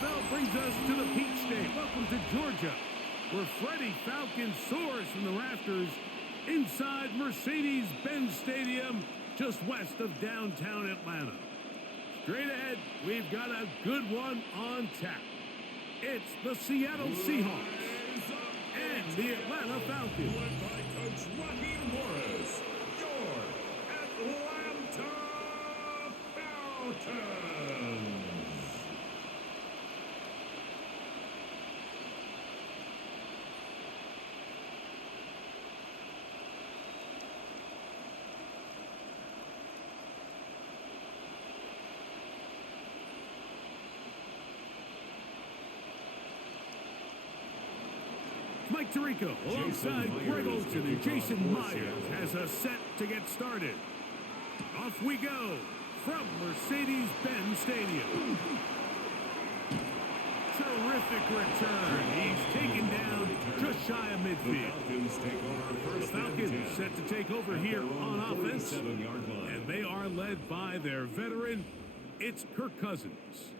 NFL brings us to the Peach State. Welcome to Georgia, where Freddie Falcon soars from the rafters inside Mercedes-Benz Stadium, just west of downtown Atlanta. Straight ahead, we've got a good one on tap. It's the Seattle Seahawks and the Atlanta Falcons. Led by Coach Rocky Morris, your Atlanta Falcons. Mike Tirico alongside Greg Olson and Jason Myers has us set to get started. Off we go from Mercedes-Benz Stadium. Terrific return. He's taken down just shy of midfield. The Falcons set to take over here on offense, and they are led by their veteran. It's Kirk Cousins.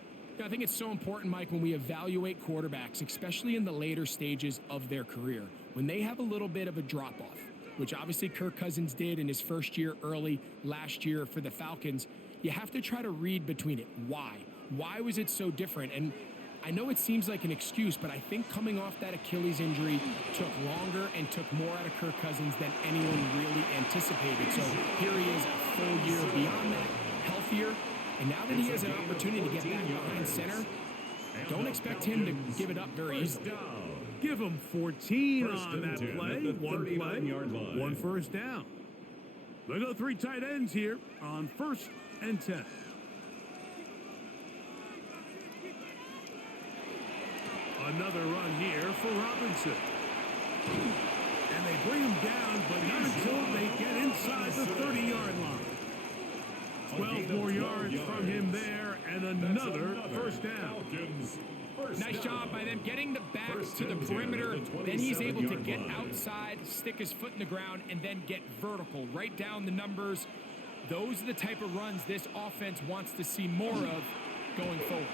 I think it's so important, Mike, when we evaluate quarterbacks, especially in the later stages of their career, when they have a little bit of a drop-off, which obviously Kirk Cousins did in his first year early last year for the Falcons, you have to try to read between it. Why? Why was it so different? And I know it seems like an excuse, but I think coming off that Achilles injury took longer and took more out of Kirk Cousins than anyone really anticipated. So here he is a full year beyond that, healthier. And now that he has an opportunity to get back behind center, don't expect him to give it up very easily. Give him 14 on that play. One play, one first down. They'll go three tight ends here on 1st and 10. Another run here for Robinson. And they bring him down, but not until they get inside the 30-yard line. 12 more yards from him there, and another first down. Nice job by them getting the back to the perimeter. Then he's able to get outside, stick his foot in the ground, and then get vertical. Right down the numbers. Those are the type of runs this offense wants to see more of going forward.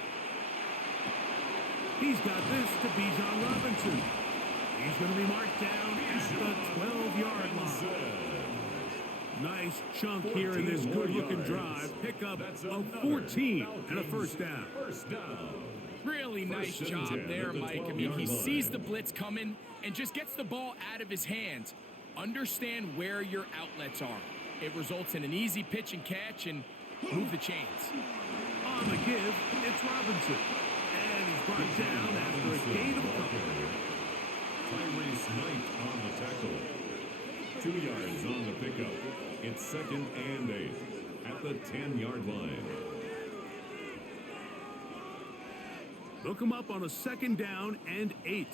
He's got this to Bijan Robinson. He's going to be marked down at the 12-yard line. Nice chunk here in this good-looking drive. Pickup of 14 and a first down. Really nice job there, Mike. I mean, he sees the blitz coming and just gets the ball out of his hands. Understand where your outlets are. It results in an easy pitch and catch and move the chains. On the give, it's Robinson. And he's brought down after a gain of a couple. Tyrese Knight on the tackle. 2 yards on the pickup. It's 2nd and 8 at the 10-yard line. Look him up on a 2nd down and 8.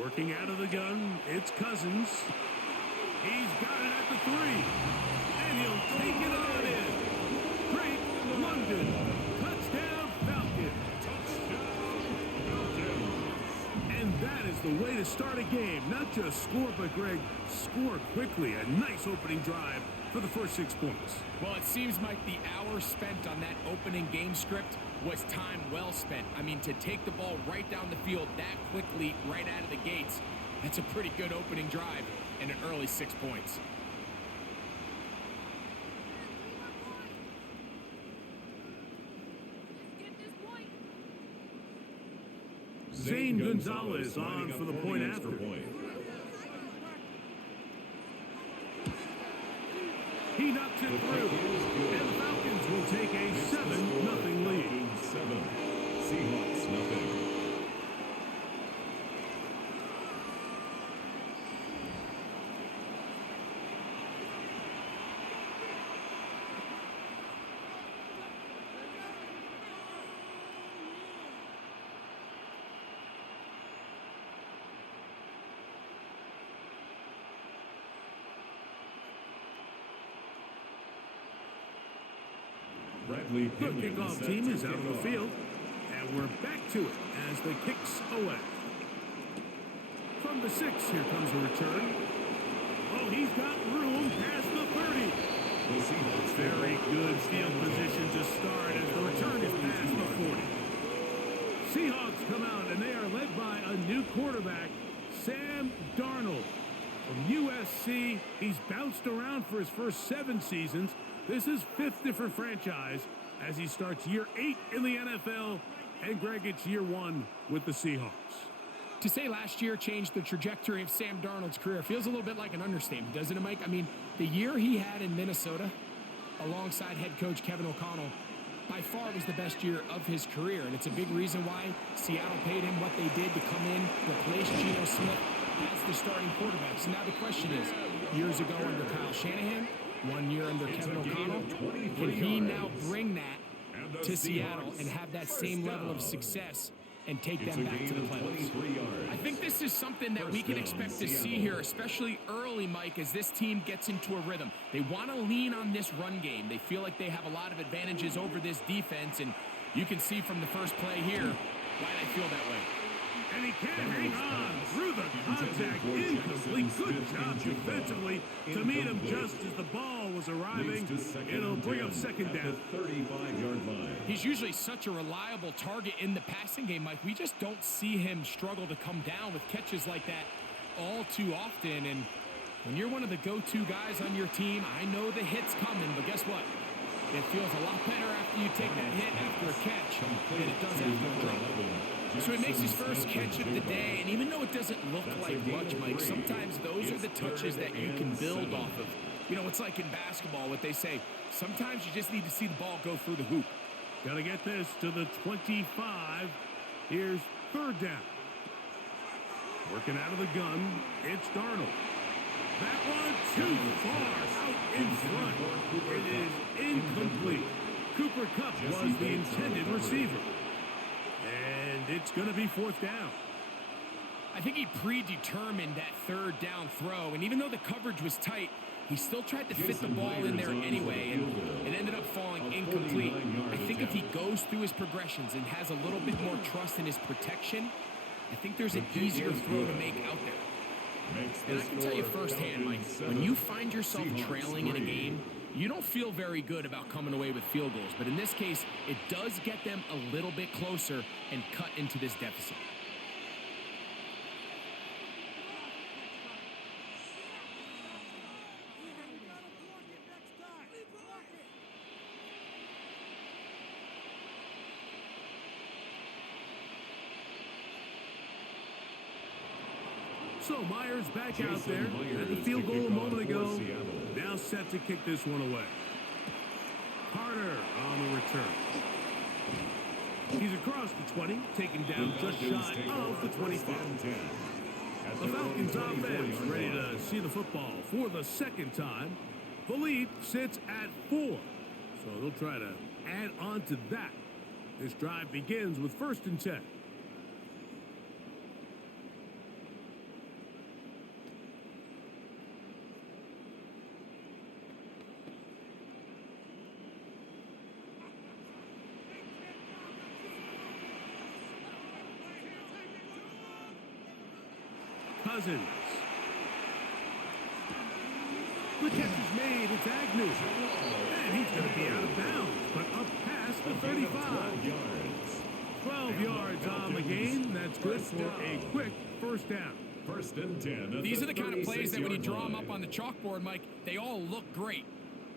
Working out of the gun, it's Cousins. He's got it at the 3. And he'll take it on in. Great London. Touchdown Falcons. And that is the way to start a game. Not just score, but, Greg, score quickly. A nice opening drive for the first 6 points. Well, it seems like the hour spent on that opening game script was time well spent. I mean, to take the ball right down the field that quickly, right out of the gates, that's a pretty good opening drive and an early 6 points. Zane Gonzalez on for the point after. He knocks it through, and the Falcons will take a 7-0 lead. 7, Seahawks nothing. The kickoff team is out of the field, and we're back to it as the kicks away. From the 6, here comes a return. Oh, he's got room past the 30. The Seahawks Very good field position to start as the return is past the 40. Seahawks come out, and they are led by a new quarterback, Sam Darnold. From USC, he's bounced around for his first 7 seasons. This is 5th different franchise as he starts year 8 in the NFL. And Greg, it's year 1 with the Seahawks. To say last year changed the trajectory of Sam Darnold's career feels a little bit like an understatement, doesn't it, Mike? I mean, the year he had in Minnesota alongside head coach Kevin O'Connell by far was the best year of his career, and it's a big reason why Seattle paid him what they did to come in, replace Geno Smith as the starting quarterback. So now the question is, years ago under Kyle Shanahan, 1 year under Kevin O'Connell, can he now bring that to Seattle and have that same level of success and take them back to the playoffs? I think this is something that we can expect to see here, especially early, Mike, as this team gets into a rhythm. They want to lean on this run game. They feel like they have a lot of advantages over this defense, and you can see from the first play here why they feel that way. And he can't hang on through the contact. Incomplete. Good job defensively to meet him just as the ball was arriving. It'll bring up second down. 35-yard line. He's usually such a reliable target in the passing game, Mike. We just don't see him struggle to come down with catches like that all too often. And when you're one of the go-to guys on your team, I know the hit's coming, but guess what? It feels a lot better after you take that hit after a catch than it does after a drop. So he makes his first catch of the day, and even though it doesn't look like much, Mike, sometimes those are the touches that you can build off of. You know, it's like in basketball, what they say, sometimes you just need to see the ball go through the hoop. Got to get this to the 25. Here's third down. Working out of the gun, it's Darnold. That one too far out in front. It is incomplete. Cooper Kupp was the intended receiver. And it's going to be fourth down. I think he predetermined that third down throw, and even though the coverage was tight, he still tried to fit the ball in there anyway, and it ended up falling incomplete. I think if he goes through his progressions and has a little bit more trust in his protection, I think there's an easier throw to make out there. And I can tell you firsthand, Mike, when you find yourself trailing in a game, you don't feel very good about coming away with field goals. But in this case, it does get them a little bit closer and cut into this deficit. So Myers back out there at the field goal a moment ago. Now set to kick this one away. Carter on the return. He's across the 20, taken down just shy of the 25. The Falcons offense ready to see the football for the second time. The lead sits at 4. So they'll try to add on to that. This drive begins with 1st and 10. Cousins. The catch is made. It's Agnew. And he's going to be out of bounds, but up past the 35. 12 yards on the game. That's good for a quick first down. 1st and 10. These are the kind of plays that when you draw them up on the chalkboard, Mike, they all look great.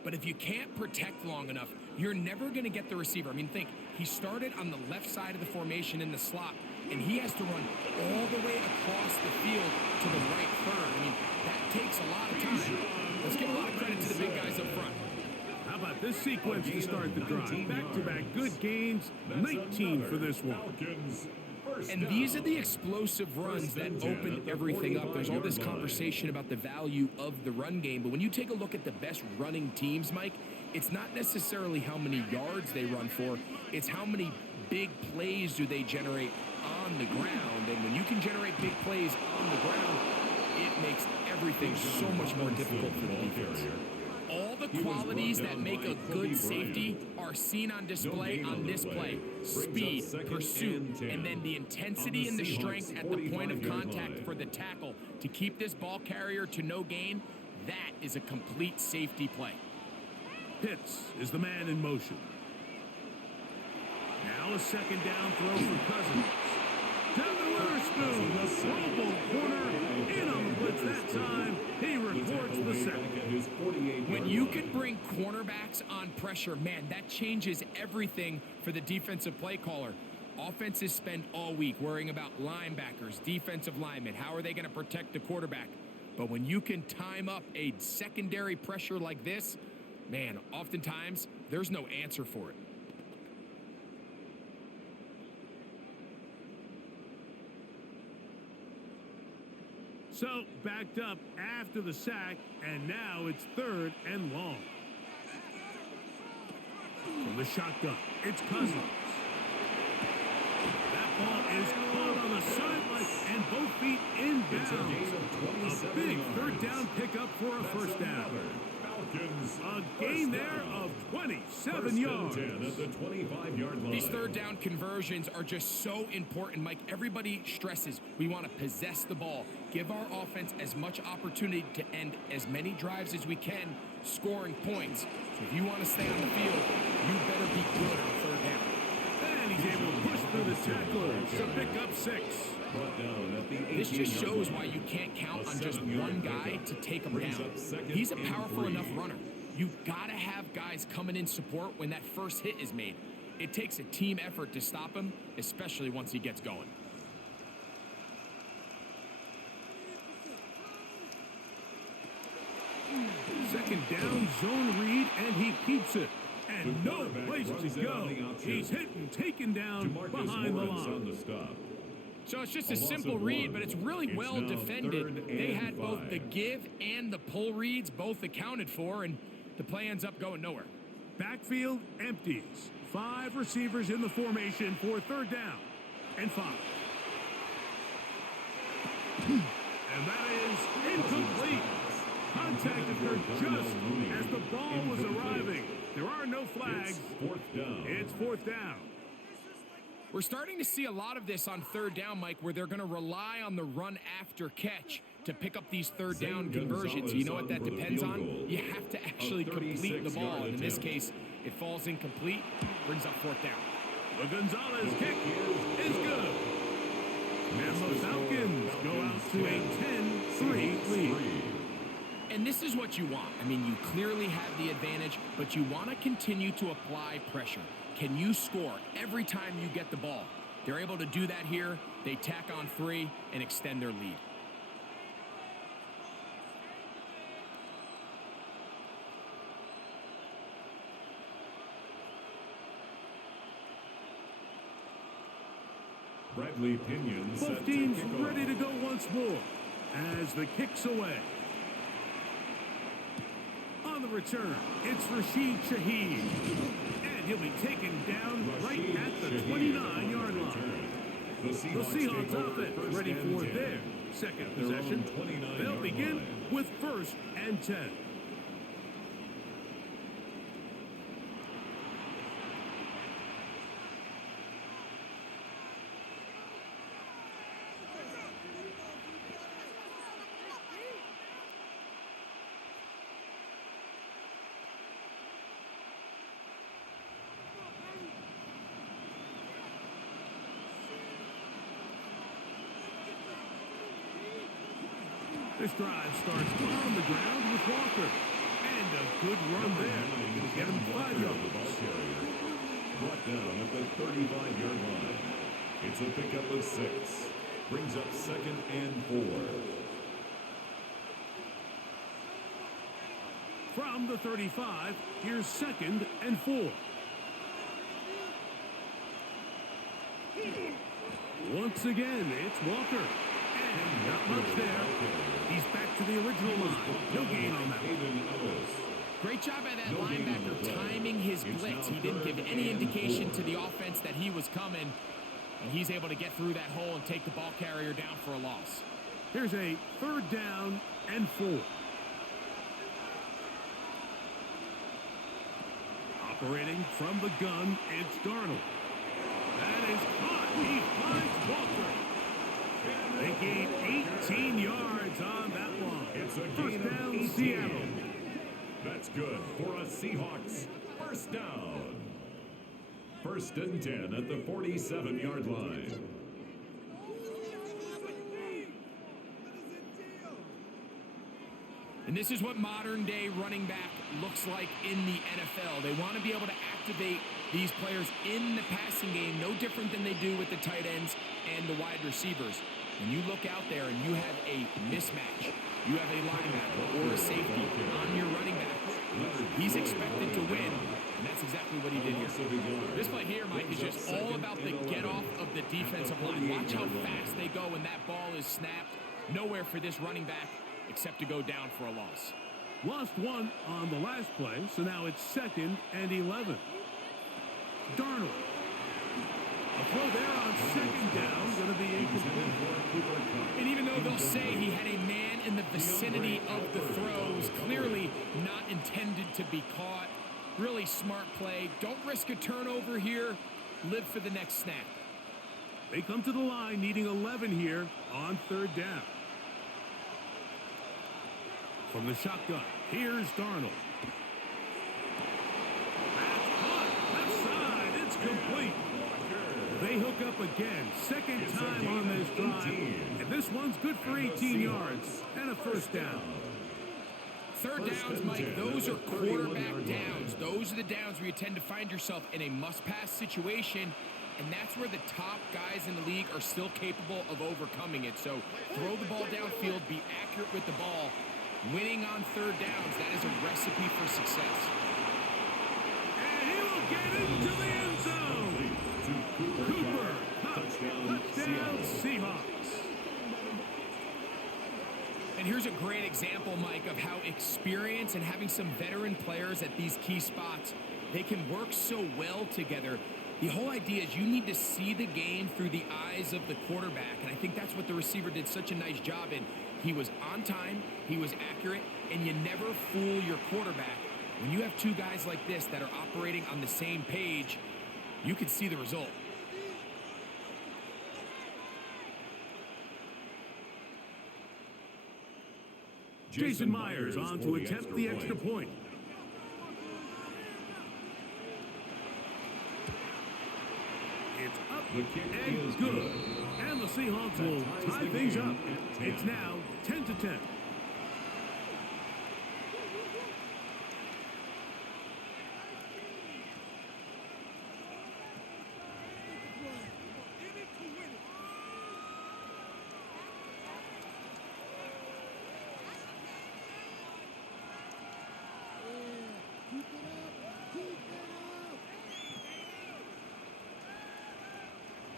But if you can't protect long enough, you're never going to get the receiver. I mean, think, he started on the left side of the formation in the slot, and he has to run all the way across the field to the right third. I mean, that takes a lot of time. Let's give a lot of credit to the big guys up front. How about this sequence to start the drive? Back-to-back good gains, 19 for this one. And these are the explosive runs that open everything up. There's all this conversation about the value of the run game, but when you take a look at the best running teams, Mike, it's not necessarily how many yards they run for, it's how many big plays do they generate on the ground. And when you can generate big plays on the ground, it makes everything so much more difficult for the defense. All the qualities that make a good safety are seen on display on this play. Speed, pursuit, and then the intensity and the strength at the point of contact for the tackle to keep this ball carrier to no gain. That is a complete safety play. Pitts is the man in motion. Now a second down throw for Cousins. Down the Witherspoon, the Pro Bowl corner, in on the blitz that time. He records the sack. When you can bring cornerbacks on pressure, man, that changes everything for the defensive play caller. Offenses spend all week worrying about linebackers, defensive linemen. How are they going to protect the quarterback? But when you can time up a secondary pressure like this, man, oftentimes there's no answer for it. So, backed up after the sack, and now it's 3rd and long. From the shotgun, it's Cousins. That ball is caught on the sideline, and both feet inbounds. A big 3rd down pickup for a first down. A gain there of 27 yards. At the 25-yard line. These 3rd down conversions are just so important, Mike. Everybody stresses we want to possess the ball, give our offense as much opportunity to end as many drives as we can, scoring points. So if you want to stay on the field, you better be good on 3rd down. And he's able to push through the tacklers to pick up 6. This just shows why you can't count on just one guy to take him down. He's a powerful enough runner. You've got to have guys coming in support when that first hit is made. It takes a team effort to stop him, especially once he gets going. Second down, zone read, and he keeps it. And no place to go. He's hit and taken down behind the line. So it's just a simple read, but it's really well defended. They had both the give and the pull reads both accounted for, and the play ends up going nowhere. Backfield empties. 5 receivers in the formation for 3rd down and 5. And that is incomplete. Contact occurred just as the ball was arriving. There are no flags. It's 4th down. We're starting to see a lot of this on 3rd down, Mike, where they're going to rely on the run after catch to pick up these 3rd down conversions. You know what that depends on? You have to actually complete the ball. And in this case, it falls incomplete, brings up 4th down. The Gonzalez kick is good. And the Falcons go out to a 10-3 lead. And this is what you want. I mean, you clearly have the advantage, but you want to continue to apply pressure. Can you score every time you get the ball? They're able to do that here. They tack on 3 and extend their lead. Bradley Pinion. Both teams ready to go once more as the kick's away. On the return, it's Rashid Shaheed. And he'll be taken down right at the 29-yard line. The Seahawks offense ready for their second possession. They'll begin with 1st and 10. This drive starts on the ground with Walker. And a good run there. It'll get him 5 yards. Brought down at the 35-yard line. It's a pickup of 6. Brings up 2nd and 4. From the 35, here's 2nd and 4. Once again, it's Walker. And not much there. He's back to the original line. No gain on that. Great job by that linebacker timing his blitz. He didn't give any indication to the offense that he was coming. And he's able to get through that hole and take the ball carrier down for a loss. Here's a 3rd down and 4. Operating from the gun, it's Darnold. That is caught. He finds Walker. They gain 18 yards on that one. First down, Seattle. That's good for a Seahawks first down. 1st and 10 at the 47-yard line. And this is what modern-day running back looks like in the NFL. They want to be able to activate these players in the passing game, no different than they do with the tight ends and the wide receivers. When you look out there and you have a mismatch, you have a linebacker or a safety on your running back, he's expected to win, and that's exactly what he did here. This play here, Mike, is just all about the get-off of the defensive line. Watch how fast they go when that ball is snapped. Nowhere for this running back except to go down for a loss. Lost one on the last play, so now it's 2nd and 11. Darnold. A throw there on 2nd down, going to be incomplete. And even though they'll say he had a man in the vicinity of the throws, clearly not intended to be caught. Really smart play. Don't risk a turnover here. Live for the next snap. They come to the line needing 11 here on 3rd down. From the shotgun, here's Darnold. That's caught. Left side, it's complete. They hook up again. 2nd time on this drive. And this one's good for 18 yards and a first down. 3rd downs, Mike, those are quarterback downs. Those are the downs where you tend to find yourself in a must-pass situation, and that's where the top guys in the league are still capable of overcoming it. So throw the ball downfield, be accurate with the ball. Winning on 3rd downs, that is a recipe for success. And he will get into the end zone. Cooper, touchdown, Seahawks. And here's a great example, Mike, of how experience and having some veteran players at these key spots, they can work so well together. The whole idea is you need to see the game through the eyes of the quarterback, and I think that's what the receiver did such a nice job in. He was on time, he was accurate, and you never fool your quarterback. When you have two guys like this that are operating on the same page, you can see the result. Jason Myers on to attempt the extra point. It's up and good. And the Seahawks will tie things up. It's now 10-10.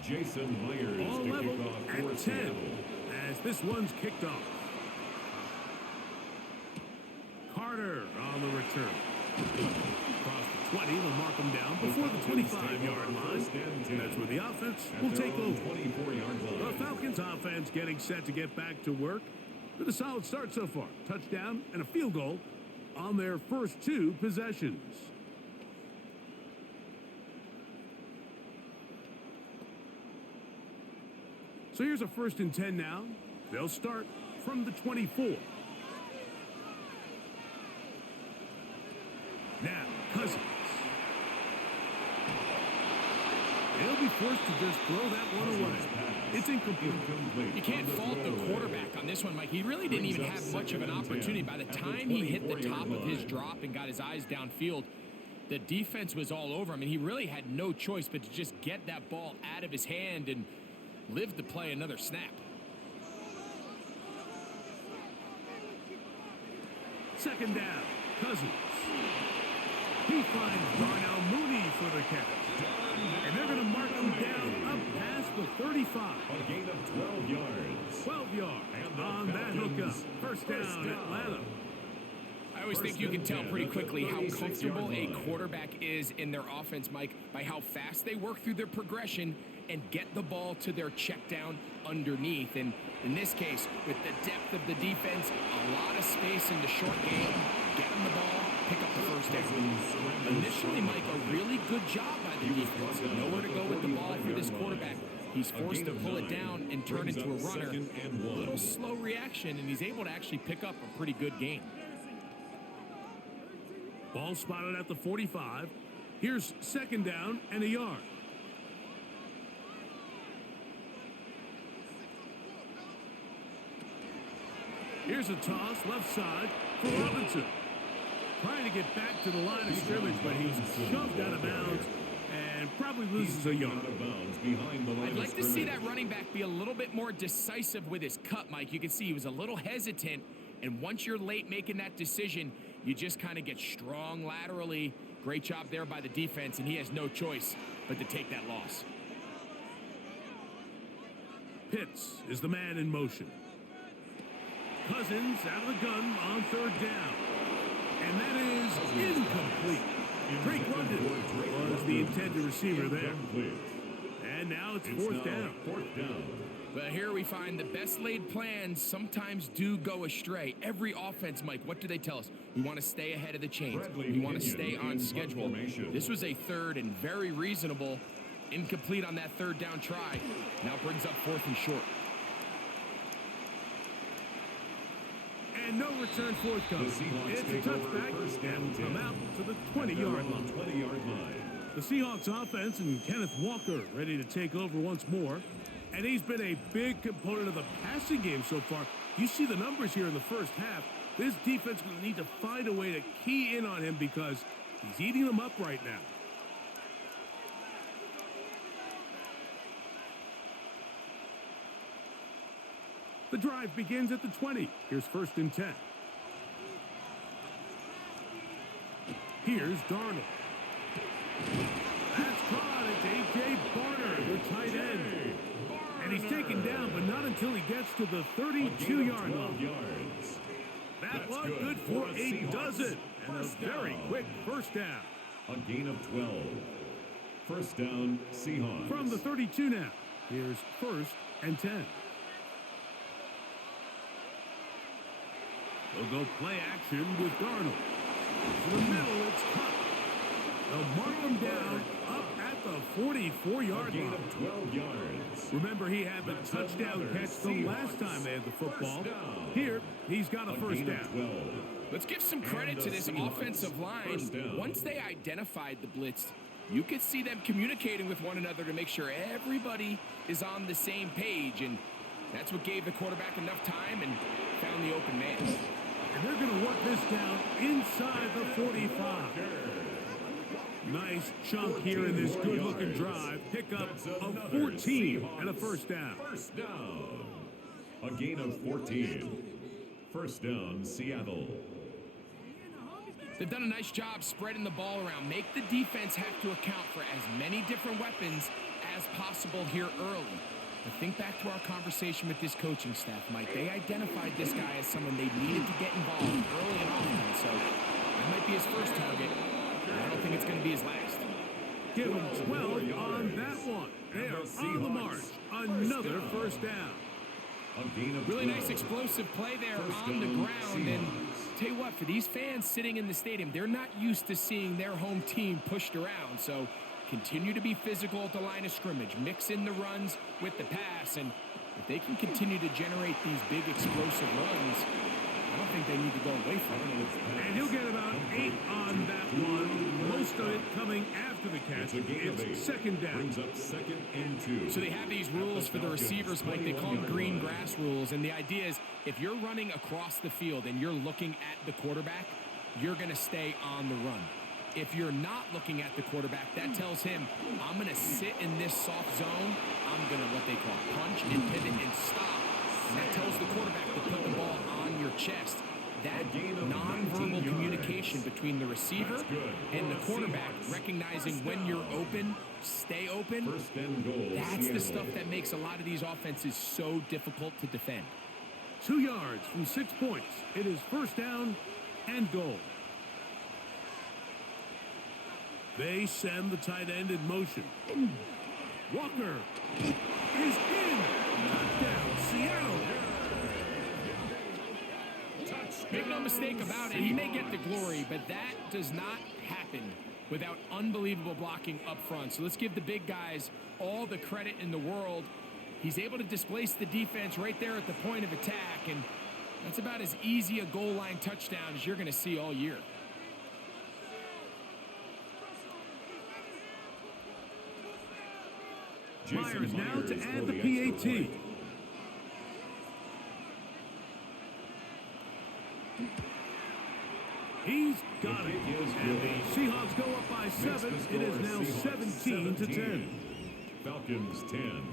Jason Myers All to level kick off at for 10 Seattle. as this one's kicked off. Carter on the return. Across the 20, they'll mark him down before the 25-yard line. And that's where the offense will take over. 24-yard line. The Falcons offense getting set to get back to work. With a solid start so far. Touchdown and a field goal on their first 2 possessions. So here's a 1st and 10 now. They'll start from the 24. Now, Cousins. They'll be forced to just throw that one away. It's incomplete. You can't fault the quarterback on this one, Mike. He really didn't even have much of an opportunity. By the time he hit the top of his drop and got his eyes downfield, the defense was all over him, and he really had no choice but to just get that ball out of his hand and live to play another snap. 2nd down, Cousins. He finds Darnell Mooney for the catch. And they're going to mark him down up past the 35. A gain of 12 yards. 12 yards on that hookup. First down, Atlanta. I always think you can tell pretty quickly how comfortable a quarterback is in their offense, Mike, by how fast they work through their progression and get the ball to their check down underneath. And in this case, with the depth of the defense, a lot of space in the short game, get them the ball, pick up the first down. Initially, Mike, a really good job by the defense. Nowhere to go with the ball for this quarterback. He's forced to pull it down and turn into a runner. A little slow reaction, and he's able to actually pick up a pretty good game. Ball spotted at the 45. Here's second down and a yard. Here's a toss left side for Robinson. Trying to get back to the line of scrimmage, but he's shoved out of bounds and probably loses a yard. I'd like to see that running back be a little bit more decisive with his cut, Mike. You can see he was a little hesitant, and once you're late making that decision, you just kind of get strong laterally. Great job there by the defense, and he has no choice but to take that loss. Pitts is the man in motion. Cousins out of the gun on third down. And that is incomplete. Drake London was the intended receiver there. And now it's fourth down. But here we find the best laid plans sometimes do go astray. Every offense, Mike, what do they tell us? We want to stay ahead of the chains. We want to stay on schedule. This was a third and very reasonable. Incomplete on that third down try. Now brings up fourth and short. And no return forthcoming. It's a touchback and will come out to the 20-yard line. The Seahawks offense and Kenneth Walker ready to take over once more. And he's been a big component of the passing game so far. You see the numbers here in the first half. This defense will need to find a way to key in on him because he's eating them up right now. The drive begins at the 20. Here's first and 10. Here's Darnold. That's caught. It's A.J. Barner, the tight end. And he's taken down, but not until he gets to the 32-yard line. That one good for a dozen. And a very quick first down. A gain of 12. First down, Seahawks. From the 32 now. Here's first and 10. They'll go play action with Darnold. To the middle, it's cut. They'll mark him down up at the 44-yard line. Of 12 yards. Remember, he had the touchdown catch the last time they had the football. Here, he's got a first down. Let's give some credit to this offensive line. Once they identified the blitz, you could see them communicating with one another to make sure everybody is on the same page. And that's what gave the quarterback enough time and found the open man. And they're going to work this down inside the 45. Nice chunk here in this good-looking drive. Pickup of 14 and a first down. First down. A gain of 14. First down, Seattle. They've done a nice job spreading the ball around. Make the defense have to account for as many different weapons as possible here early. But think back to our conversation with this coaching staff, Mike. They identified this guy as someone they needed to get involved early and often. So that might be his first target. I don't think it's going to be his last. Give him 12 on that one. They are on the march. Another first down. Really nice explosive play there on the ground. And tell you what, for these fans sitting in the stadium, they're not used to seeing their home team pushed around. So continue to be physical at the line of scrimmage. Mix in the runs with the pass. And if they can continue to generate these big explosive runs, I don't think they need to go away from it. And he'll get about 8 on that one. Most of it coming after the catch. It's second down. Brings up second and 2. So they have these rules for the receivers, Mike. They call them green grass rules. And the idea is if you're running across the field and you're looking at the quarterback, you're going to stay on the run. If you're not looking at the quarterback, that tells him, I'm going to sit in this soft zone. I'm going to what they call punch and pivot and stop. And that tells the quarterback to put the ball on your chest. That nonverbal communication between the receiver and the quarterback, recognizing when you're open, stay open, that's the stuff that makes a lot of these offenses so difficult to defend. 2 yards from 6 points. It is first down and goal. They send the tight end in motion. Walker is in. Touchdown, Seattle. Make no mistake about it, he may get the glory, but that does not happen without unbelievable blocking up front. So let's give the big guys all the credit in the world. He's able to displace the defense right there at the point of attack, and that's about as easy a goal line touchdown as you're going to see all year. Myers now to add the PAT. He's got it. And the Seahawks go up by 7. It is now 17-10. Falcons 10.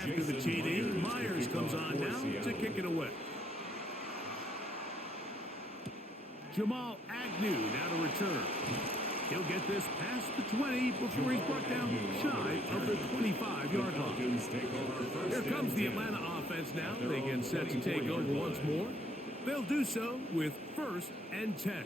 After the TD, Myers comes on now to kick it away. Jamal Agnew now to return. He'll get this past the 20 before he's brought down shy of the 25-yard line. Here comes the Atlanta offense now. They get set to take over once more. They'll do so with 1st and 10.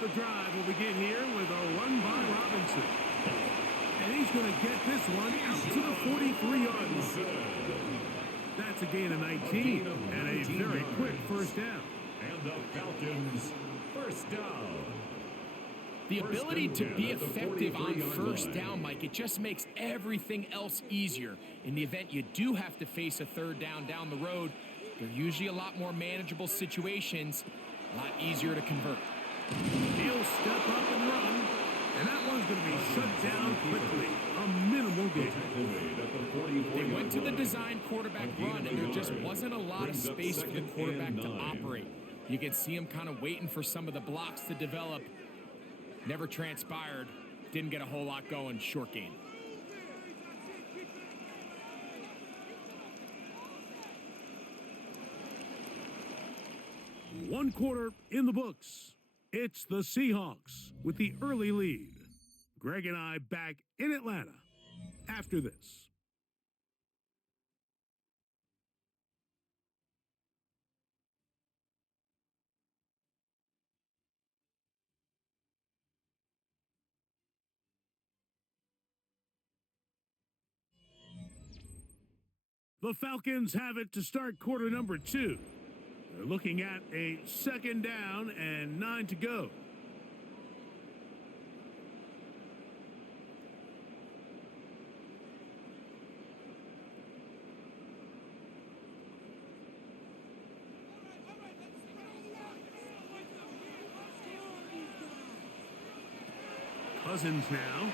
The drive will begin here with a run by Robinson. And he's going to get this one out to the 43-yard line. That's a gain of 19 and a very quick first down. And the Falcons first down. The ability to be effective on first down, Mike, it just makes everything else easier. In the event you do have to face a third down the road, they're usually a lot more manageable situations, a lot easier to convert. He'll step up and run, and that one's going to be shut down quickly. A minimal gain. They went to the design quarterback run, and there just wasn't a lot of space for the quarterback to operate. You could see him kind of waiting for some of the blocks to develop. Never transpired. Didn't get a whole lot going. Short gain. One quarter in the books. It's the Seahawks with the early lead. Greg and I back in Atlanta after this. The Falcons have it to start quarter number 2. They're looking at a 2nd down and 9 to go. Cousins now.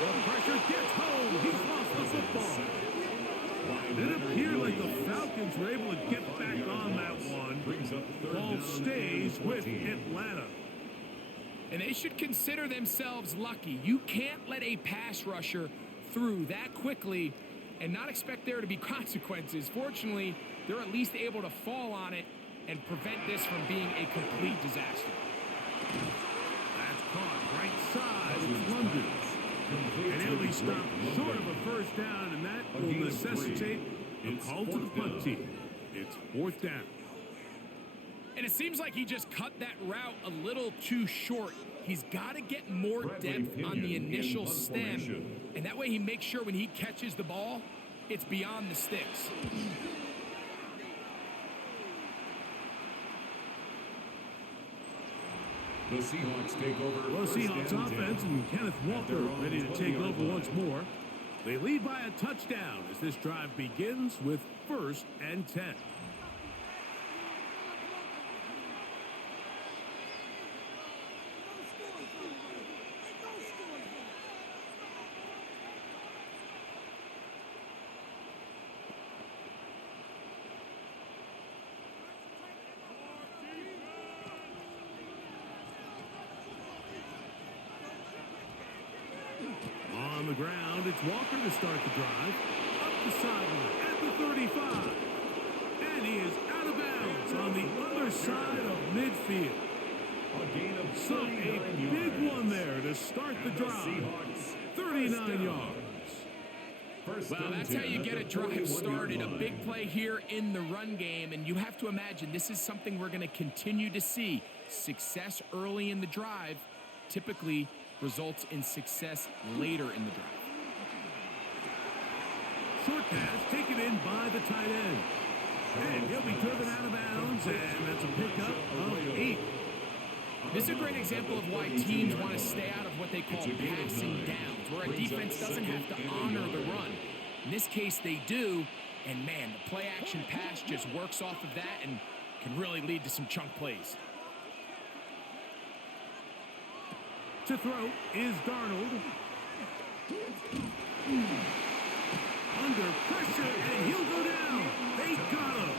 The pressure gets home. He's lost the football. It appeared like the Falcons were able to get back on that one. Ball stays with Atlanta. And they should consider themselves lucky. You can't let a pass rusher through that quickly and not expect there to be consequences. Fortunately, they're at least able to fall on it and prevent this from being a complete disaster. That's caught right side. It's London. And he'll be stopped short of a first down, and that will necessitate a call to the punt team. It's 4th down. And it seems like he just cut that route a little too short. He's got to get more depth on the initial stem, and that way he makes sure when he catches the ball, it's beyond the sticks. The Seahawks take over. Well, Seahawks offense and Kenneth Walker ready to take over once more. They lead by a touchdown as this drive begins with 1st and 10. On the ground, it's Walker to start the drive. Up the sideline at the 35. And he is out of bounds on the other side of midfield. A gain of So a 39 big yards. one there to start the And drive. Seahawks, 39 first yards. Well, that's how you get a drive started. A big play here in the run game, and you have to imagine this is something we're going to continue to see. Success early in the drive typically results in success later in the drive. Short pass taken in by the tight end. And he'll be driven out of bounds, and that's a pickup of 8. This is a great example of why teams want to stay out of what they call passing downs, where a defense doesn't have to honor the run. In this case, they do, and man, the play-action pass just works off of that and can really lead to some chunk plays. To throw is Darnold. Under pressure, and he'll go down. They got him.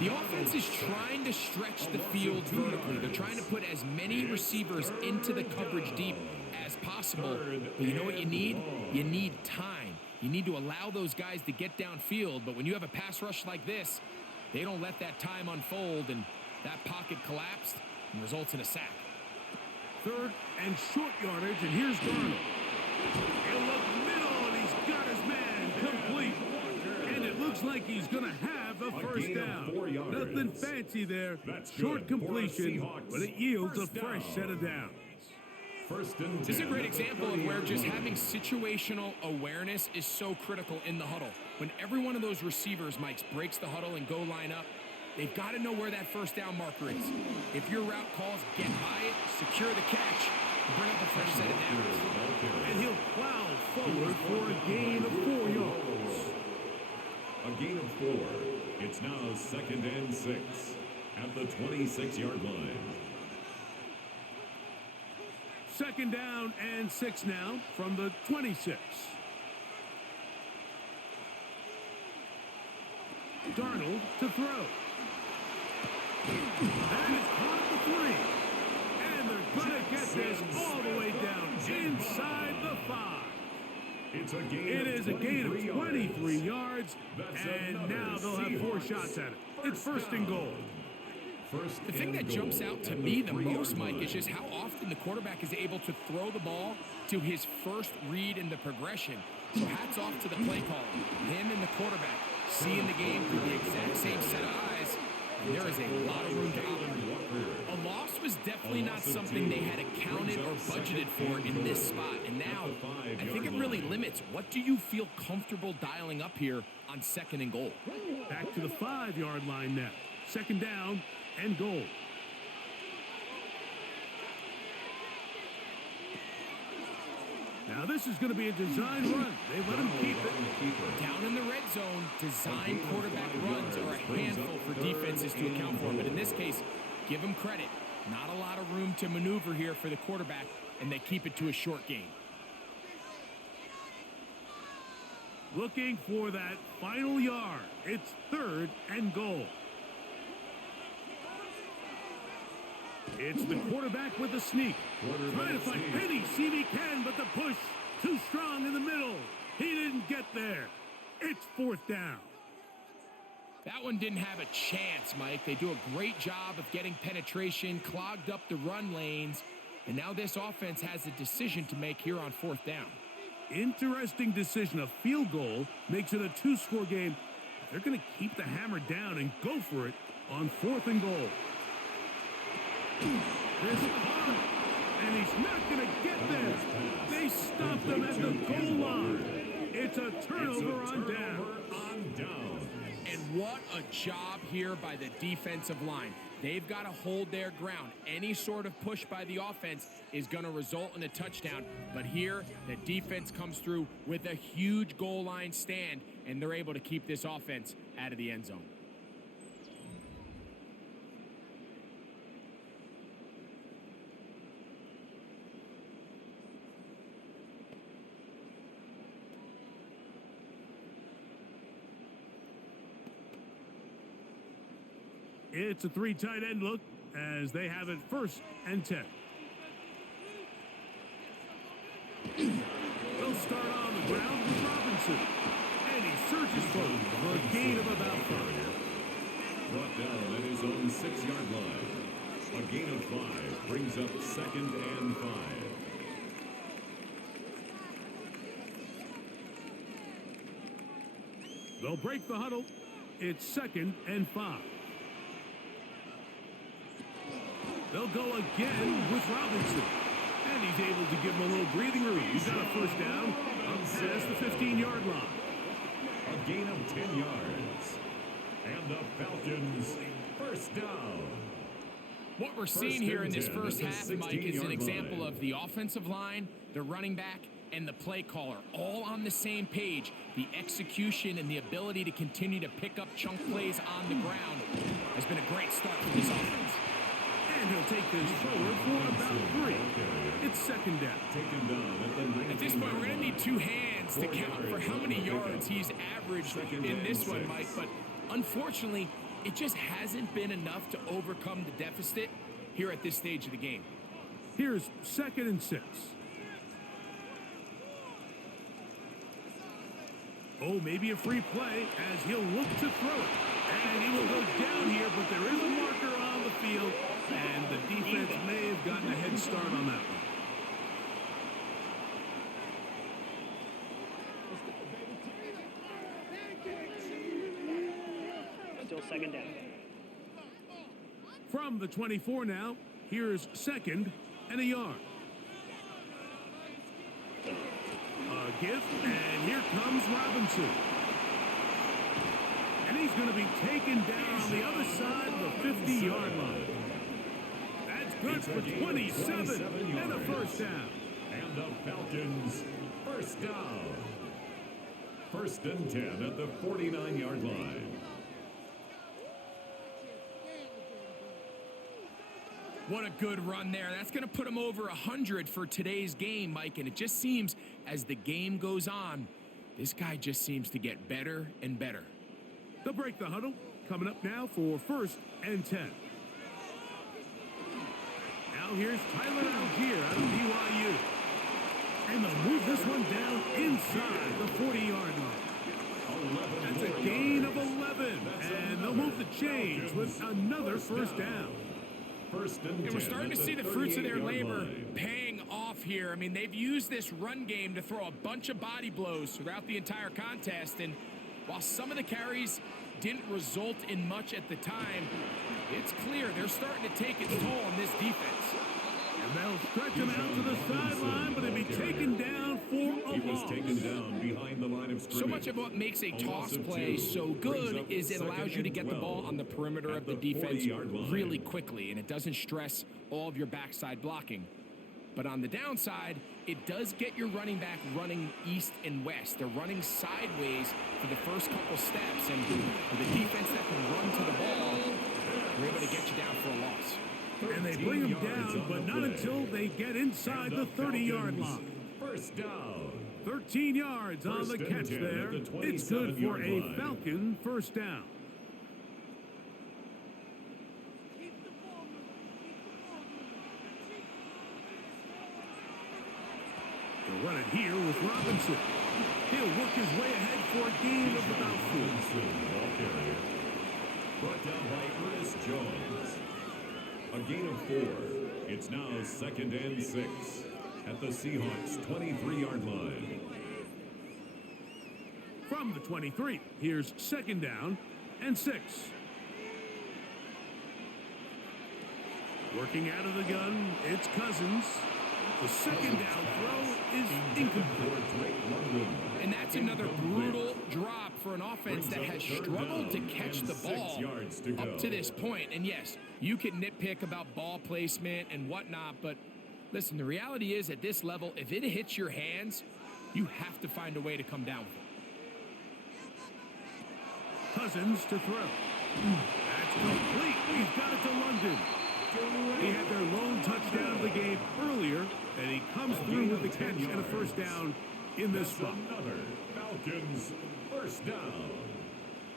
The offense is trying to stretch the field vertically. They're trying to put as many receivers into the coverage deep as possible. But you know what you need? You need time. You need to allow those guys to get downfield. But when you have a pass rush like this, they don't let that time unfold, and that pocket collapsed and results in a sack. Third and short yardage, and here's Darnold. He'll look middle, and he's got his man complete. And it looks like he's going to have the first down. Nothing fancy there. Short completion, but it yields a fresh set of downs. This is a great example of where just having situational awareness is so critical in the huddle. When every one of those receivers, Mike, breaks the huddle and go line up, they've got to know where that first down marker is. If your route calls, get by it, secure the catch, and bring up a fresh set of downs. And he'll plow forward for a gain of 4 yards. A gain of 4. It's now 2nd and 6 at the 26-yard line. 2nd down and 6 now from the 26. Darnold to throw. And it's caught at the 3. And they're going to get this all the way down inside the 5. It is a gain of 23 yards, and now they'll have 4 shots at it. It's 1st and goal. The thing that jumps out to me the most, Mike, is just how often the quarterback is able to throw the ball to his first read in the progression. So hats off to the play caller. Him and the quarterback seeing the game through the exact same set of eyes, and there is a lot of room to operate. A loss was definitely not something they had accounted or budgeted for in this spot, and now I think it really limits. What do you feel comfortable dialing up here on 2nd and goal? Back to the 5-yard line now. 2nd down and goal. Now this is going to be a design run. They let him keep it. Down in the red zone, design quarterback runs are a handful for defenses to account for. But in this case, give them credit. Not a lot of room to maneuver here for the quarterback, and they keep it to a short gain. Looking for that final yard. It's 3rd and goal. It's the quarterback with the sneak. Trying to find any seam he can, but the push too strong in the middle. He didn't get there. It's 4th down. That one didn't have a chance, Mike. They do a great job of getting penetration, clogged up the run lanes, and now this offense has a decision to make here on 4th down. Interesting decision. A field goal makes it a 2-score game. They're going to keep the hammer down and go for it on 4th and goal. This caught, and he's not going to get there. They stopped him at the goal line. It's a turnover on down. And what a job here by the defensive line. They've got to hold their ground. Any sort of push by the offense is going to result in a touchdown. But here, the defense comes through with a huge goal line stand, and they're able to keep this offense out of the end zone. It's a 3 tight end look as they have it 1st and 10. They'll start on the ground with Robinson. And he surges forward for a gain of about 5. Brought down at his own 6-yard line. A gain of 5 brings up 2nd and 5. They'll break the huddle. It's 2nd and 5. They'll go again with Robinson. And he's able to give him a little breathing room. He's got a first down up past the 15-yard line. A gain of 10 yards. And the Falcons first down. What we're seeing here in this first half, Mike, is an example of the offensive line, the running back, and the play caller all on the same page. The execution and the ability to continue to pick up chunk plays on the ground has been a great start for this offense. And he'll take this forward for about 3. It's 2nd down. Taken down at the 19. At this point, we're going to need 2 hands to count for how many yards he's averaged in this one, Mike. But unfortunately, it just hasn't been enough to overcome the deficit here at this stage of the game. Here's 2nd and 6. Oh, maybe a free play as he'll look to throw it. And he will go down here, but there is a marker on the field, and the defense may have gotten a head start on that one. Still 2nd down. From the 24 now, here's 2nd and a yard. A give, and here comes Robinson. And he's going to be taken down on the other side of the 50-yard line. That's good for 27 and a first down. And the Falcons first down. 1st and 10 at the 49-yard line. What a good run there. That's going to put him over 100 for today's game, Mike. And it just seems as the game goes on, this guy just seems to get better and better. They'll break the huddle. Coming up now for 1st and 10. Now here's Tyler Algier out of BYU. And they'll move this one down inside the 40-yard line. That's a gain of 11. And they'll move the chains with another first down. And we're starting to see the fruits of their labor paying off here. I mean, they've used this run game to throw a bunch of body blows throughout the entire contest. And while some of the carries didn't result in much at the time, it's clear they're starting to take its toll on this defense. And they'll stretch him out to the sideline, but he'll be taken down for a loss. He was taken down behind the line of scrimmage. So much of what makes a toss play so good is it allows you to get the ball on the perimeter of the defense really quickly, and it doesn't stress all of your backside blocking. But on the downside, it does get your running back running east and west. They're running sideways for the first couple steps, and with a defense that can run to the ball, they're able to get you down for a loss. And they bring him down, but not until they get inside the 30-yard line. First down. 13 yards on the catch there. It's good for a Falcon first down. They'll run it here with Robinson. He'll work his way ahead for a gain of about 4. Brought down by Ernest Jones. A gain of 4. It's now 2nd and 6 at the Seahawks 23-yard line. From the 23, here's 2nd down and 6. Working out of the gun, it's Cousins. The 2nd down throw is incomplete. And that's another brutal drop for an offense that has struggled to catch the ball up to this point. And yes, you can nitpick about ball placement and whatnot, but listen, the reality is at this level, if it hits your hands, you have to find a way to come down with it. Cousins to throw. That's complete. He's got it to London. He had their lone touchdown of the game earlier, and he comes through with the catch and a first down in this spot. Another Falcons first down.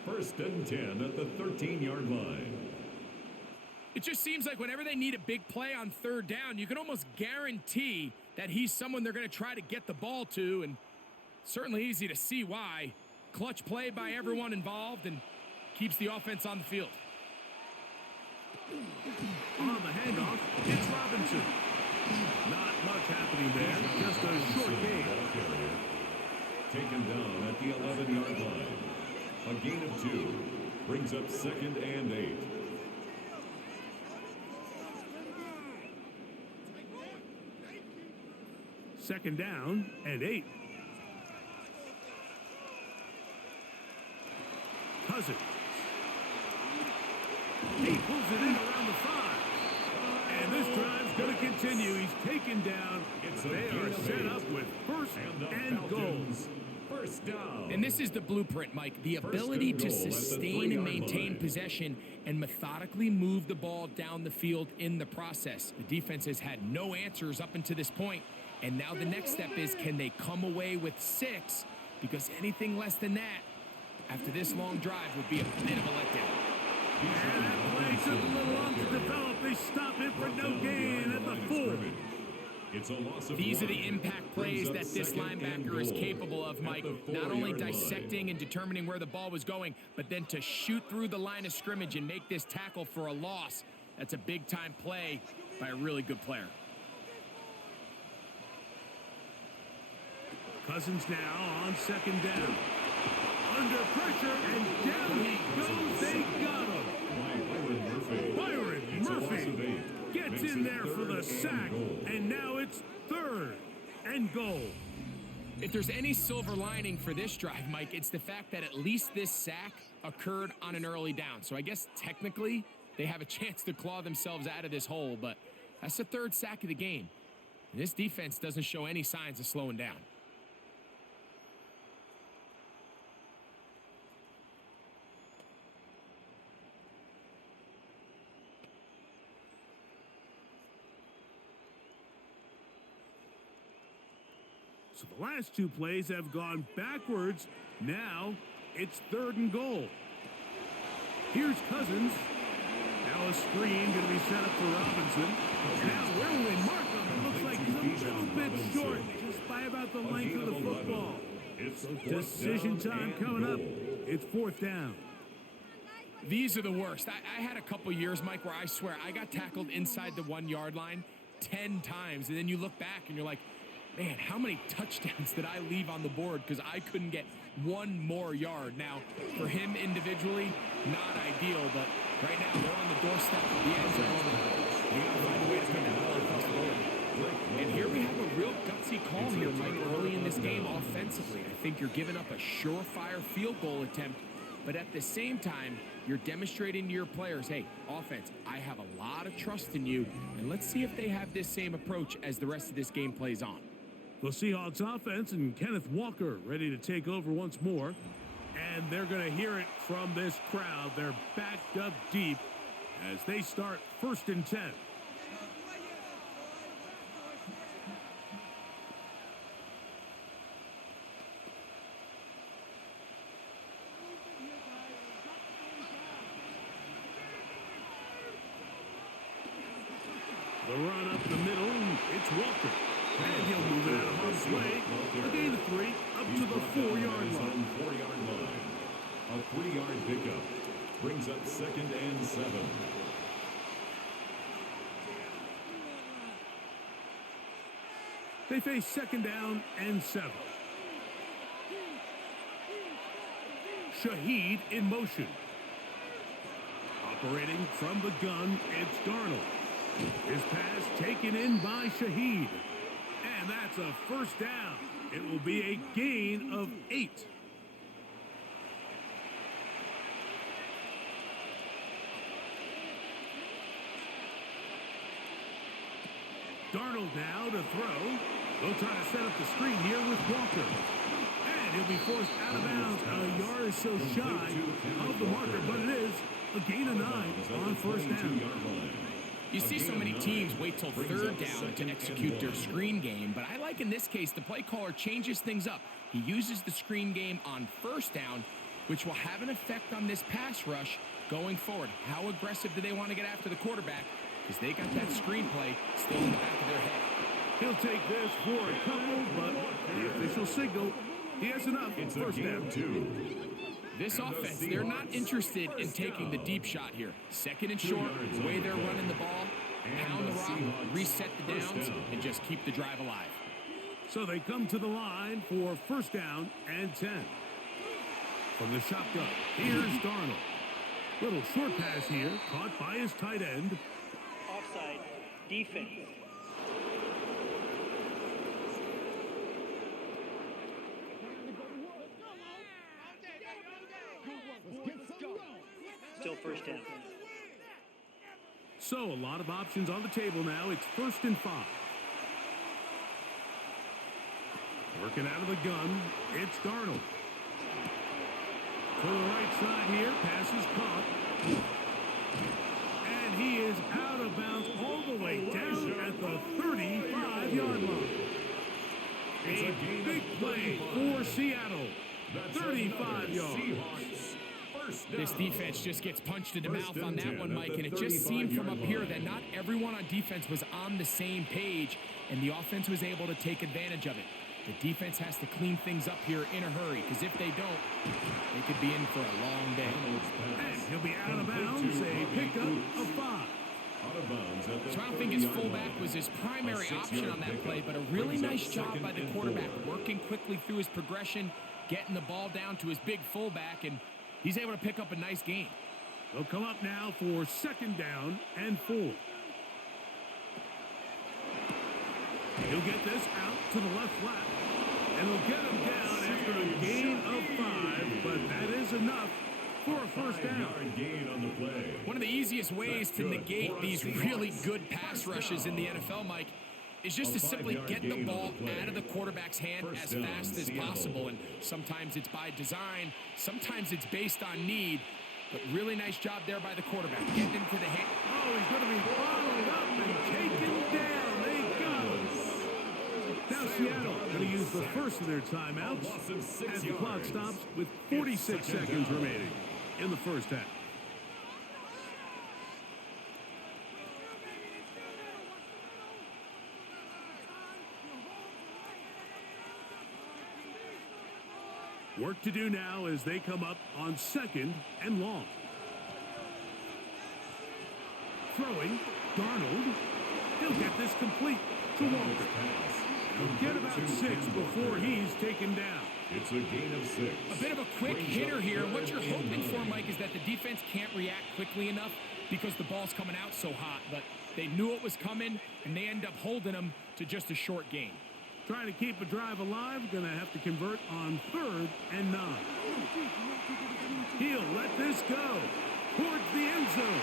1st and 10 at the 13-yard line. It just seems like whenever they need a big play on 3rd down, you can almost guarantee that he's someone they're going to try to get the ball to, and certainly easy to see why. Clutch play by everyone involved and keeps the offense on the field. On the off. It's Robinson. Not much happening there. Just a short gain. Taken down at the 11-yard line. A gain of 2 brings up 2nd and 8. Second down and 8. Cousins. He pulls it in around the 5. And this drive's going to continue. He's taken down. They are set up with first and goal. First down. And this is the blueprint, Mike. The ability to sustain and maintain possession and methodically move the ball down the field in the process. The defense has had no answers up until this point. And now the next step is, can they come away with 6? Because anything less than that, after this long drive, would be a bit of a letdown. And that play took a little long to develop. They stop it for no gain at the 4. It's a loss of These are 1. the impact plays that this linebacker is capable of, Mike. Not only dissecting and determining where the ball was going, but then to shoot through the line of scrimmage and make this tackle for a loss. That's a big-time play by a really good player. Cousins now on second down. Under pressure, and down he goes. They got him. Byron Murphy gets in there for the sack, and now it's 3rd and goal. If there's any silver lining for this drive, Mike, it's the fact that at least this sack occurred on an early down. So I guess technically they have a chance to claw themselves out of this hole, but that's the 3rd sack of the game. And this defense doesn't show any signs of slowing down. So the last 2 plays have gone backwards. Now it's 3rd and goal. Here's Cousins. Now a screen going to be set up for Robinson. Now where will they mark him? It looks like he's a little bit short, just by about the length of the football. So decision time coming up. It's 4th down. These are the worst. I had a couple years, Mike, where I swear I got tackled inside the 1-yard line 10 times. And then you look back and you're like, man, how many touchdowns did I leave on the board because I couldn't get 1 more yard? Now, for him individually, not ideal, but right now they're on the doorstep of the end zone. You got to find a way to put that ball across the board. And here we have a real gutsy call here, Mike, early in this game offensively. I think you're giving up a surefire field goal attempt, but at the same time, you're demonstrating to your players, hey, offense, I have a lot of trust in you, and let's see if they have this same approach as the rest of this game plays on. The Seahawks offense and Kenneth Walker ready to take over once more. And they're going to hear it from this crowd. They're backed up deep as they start 1st and 10. The run up the middle, it's Walker. And he'll move it out of harm's way. A gain of 3 up to the 4-yard line. 4-yard line. A 3-yard pickup brings up 2nd and 7. They face 2nd down and 7. Shaheed in motion. Operating from the gun, it's Darnold. His pass taken in by Shaheed. And that's a 1st down. It will be a gain of 8. Darnold now to throw. They'll try to set up the screen here with Walker. And he'll be forced out of bounds a yard or so shy of the marker, but it is a gain of 9 on 1st down. You see so many teams wait till 3rd down to execute their screen game, but I like in this case the play caller changes things up. He uses the screen game on 1st down, which will have an effect on this pass rush going forward. How aggressive do they want to get after the quarterback? Because they got that screen play still in the back of their head. He'll take this for a couple, but the official signal, he has enough. It's 1st down. This offense, they're not interested in taking the deep shot here. 2nd and short, the way they're running the ball, pound the rock, Seahawks reset the first downs, down. and just keep the drive alive. So they come to the line for first down and 10. From the shotgun, here's Darnold. Little short pass here, caught by his tight end. Offside, defense. Still first down. So a lot of options on the table now. It's 1st and 5. Working out of the gun, it's Darnold. To the right side here, pass is caught. And he is out of bounds all the way down at the 35-yard line. A big play for Seattle. 35 yards. This defense just gets punched in the mouth on that one, Mike, and it just seemed from up here that not everyone on defense was on the same page, and the offense was able to take advantage of it. The defense has to clean things up here in a hurry, because if they don't, they could be in for a long day. And he'll be out of bounds, a pickup of 5. So I don't think his fullback was his primary option on that play, but a really nice job by the quarterback, working quickly through his progression, getting the ball down to his big fullback, and he's able to pick up a nice gain. They'll come up now for 2nd down and 4. He'll get this out to the left flat, and he'll get him down after a gain of 5, but that is enough for a first down. Gain on the play. One of the easiest ways to negate these really good pass rushes in the NFL, Mike, is just to simply get the ball out of the quarterback's hand as fast as possible. And sometimes it's by design, sometimes it's based on need, but really nice job there by the quarterback, getting into the hand. Oh, he's going to be bottled up and taken down. They got him. Now Seattle going to use the first of their timeouts as the clock stops with 46 seconds remaining in the first half. Work to do now as they come up on 2nd and long. Throwing, Darnold. He'll get this complete to Walker. He'll get about 6 before he's taken down. It's a gain of 6. A bit of a quick hitter here. What you're hoping for, Mike, is that the defense can't react quickly enough because the ball's coming out so hot. But they knew it was coming, and they end up holding them to just a short gain. Trying to keep a drive alive, going to have to convert on 3rd and 9. He'll let this go towards the end zone.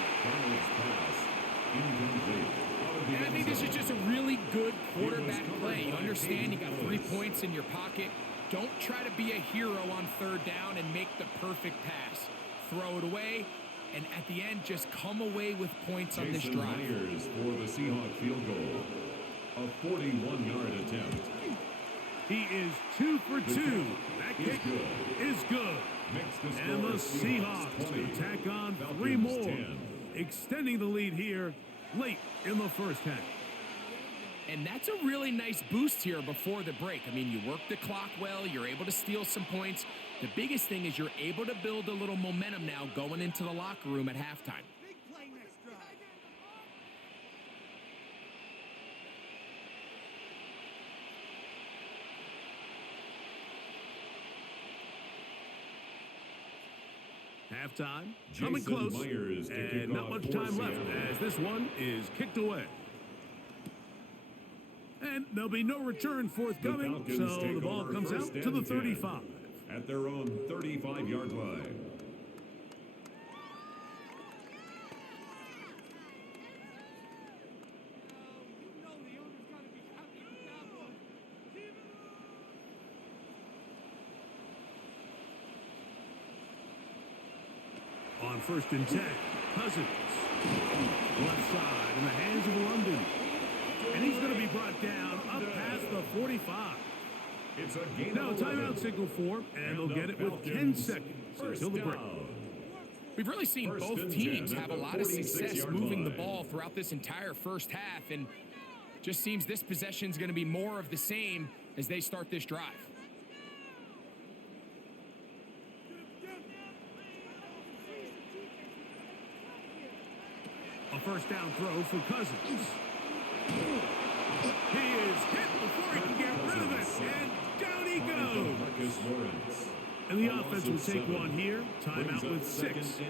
And I think this is just a really good quarterback play. You understand you got 3 points in your pocket. Don't try to be a hero on 3rd down and make the perfect pass. Throw it away, and at the end, just come away with points on this drive. Myers for the Seahawks field goal. A 41-yard attempt. He is 2 for 2. That kick is good. And the Seahawks tack on 3 more, extending the lead here late in the first half. And that's a really nice boost here before the break. I mean, you work the clock well, you're able to steal some points. The biggest thing is you're able to build a little momentum now going into the locker room at halftime. Halftime, coming close, and not much time left as this one is kicked away. And there'll be no return forthcoming, so the ball comes out to the 35. At their own 35-yard line. On 1st and 10, Cousins. Left side in the hands of London. And he's going to be brought down up past the 45. It's a gain. Now timeout signal for, and they'll get it with 10 seconds until the break. We've really seen both teams have a lot of success moving the ball throughout this entire first half, and just seems this possession is going to be more of the same as they start this drive. first down throw for Cousins. He is hit before he can get rid of it, and down he goes. And the offense will take one here. Timeout with 6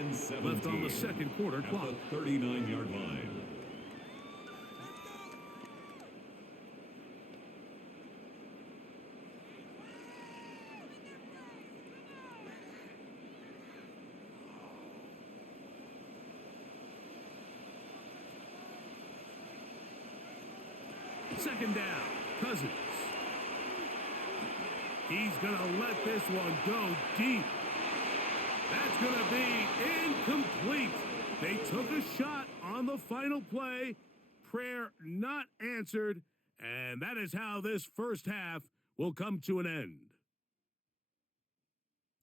left on the second quarter clock. At the 39-yard line. Second down, Cousins. He's going to let this one go deep. That's going to be incomplete. They took a shot on the final play. Prayer not answered. And that is how this first half will come to an end.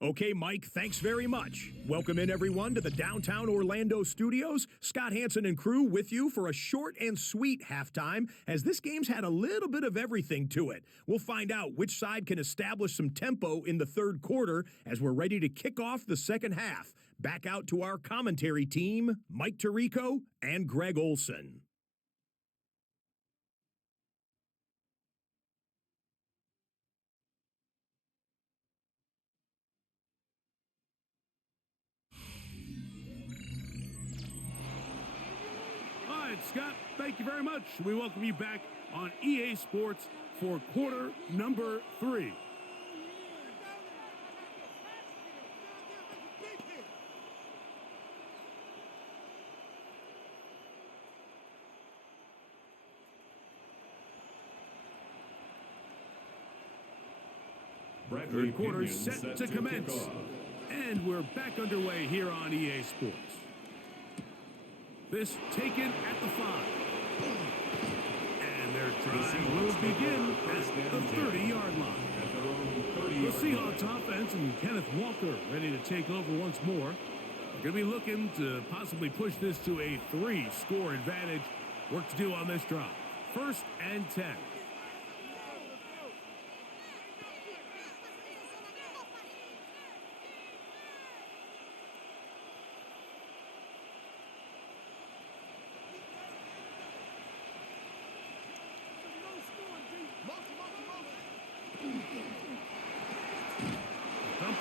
Okay, Mike, thanks very much. Welcome in, everyone, to the downtown Orlando studios. Scott Hansen and crew with you for a short and sweet halftime, as this game's had a little bit of everything to it. We'll find out which side can establish some tempo in the third quarter as we're ready to kick off the second half. Back out to our commentary team, Mike Tirico and Greg Olson. Scott, thank you very much. We welcome you back on EA Sports for quarter number 3. Third quarter set to commence. And we're back underway here on EA Sports. This taken at the 5. And their drive will begin at the 30-yard line. The Seahawks offense and Kenneth Walker ready to take over once more. They're going to be looking to possibly push this to a 3-score advantage. Work to do on this drive. 1st and 10.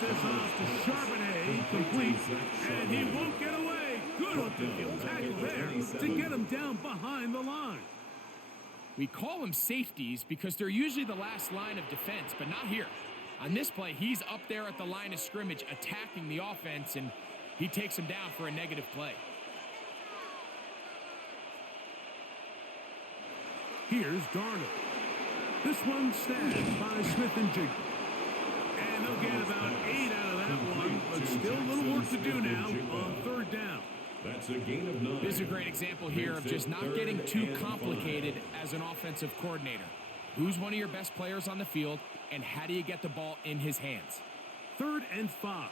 This off to Charbonnet, complete, and he won't get away. Good up-the-field tackle there to get him down behind the line. We call them safeties because they're usually the last line of defense, but not here. On this play, he's up there at the line of scrimmage attacking the offense, and he takes him down for a negative play. Here's Darnold. This one snagged by Smith and Jigba. And they'll get about 8 out of that one, but still a little work to do now on 3rd down. That's a gain of 9. This is a great example here of just not getting too complicated as an offensive coordinator. Who's one of your best players on the field, and how do you get the ball in his hands? 3rd and 5.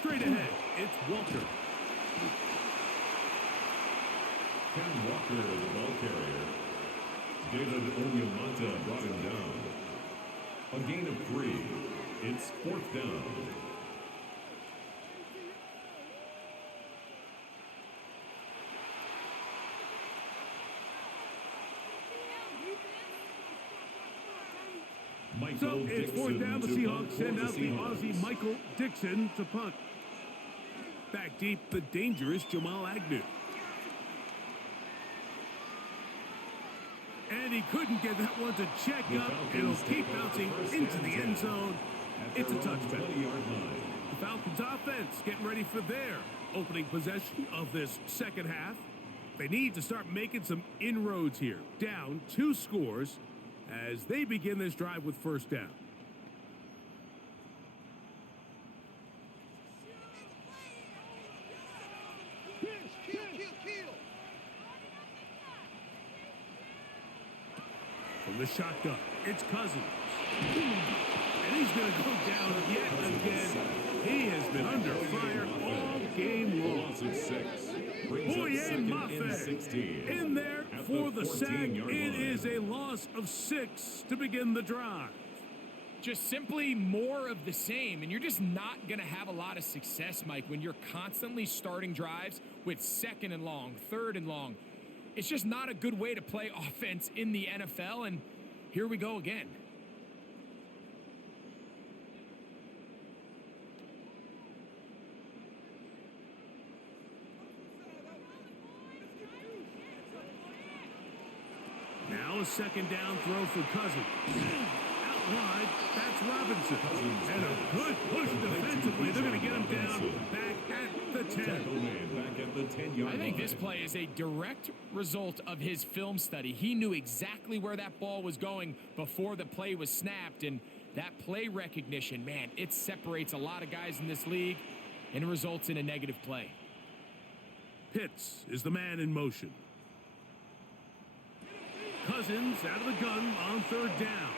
Straight ahead, it's Walker. Ken Walker, the ball carrier. David Onyemata brought him down. A gain of 3. It's 4th down. So it's 4th down. The Seahawks send out the Aussie Michael Dixon to punt. Back deep, the dangerous Jamal Agnew. And he couldn't get that one to check up. It'll keep bouncing into the end zone. It's a touchback. The Falcons offense getting ready for their opening possession of this second half. They need to start making some inroads here. Down 2 scores as they begin this drive with 1st down. From the shotgun, it's Cousins. And he's going to go down yet again. He has been under fire all game long. Boye Mafe in there for the sack. It is a loss of 6 to begin the drive. just simply more of the same, and you're just not going to have a lot of success, Mike, when you're constantly starting drives with 2nd and long, 3rd and long. It's just not a good way to play offense in the NFL, and here we go again. Now a 2nd down throw for Cousins. Out wide, that's Robinson. And a good push defensively. They're going to get him down back at the 10. Back at the 10-yard I think line. this play is a direct result of his film study. He knew exactly where that ball was going before the play was snapped, and that play recognition, man, it separates a lot of guys in this league, and it results in a negative play. Pitts is the man in motion. Cousins out of the gun on 3rd down.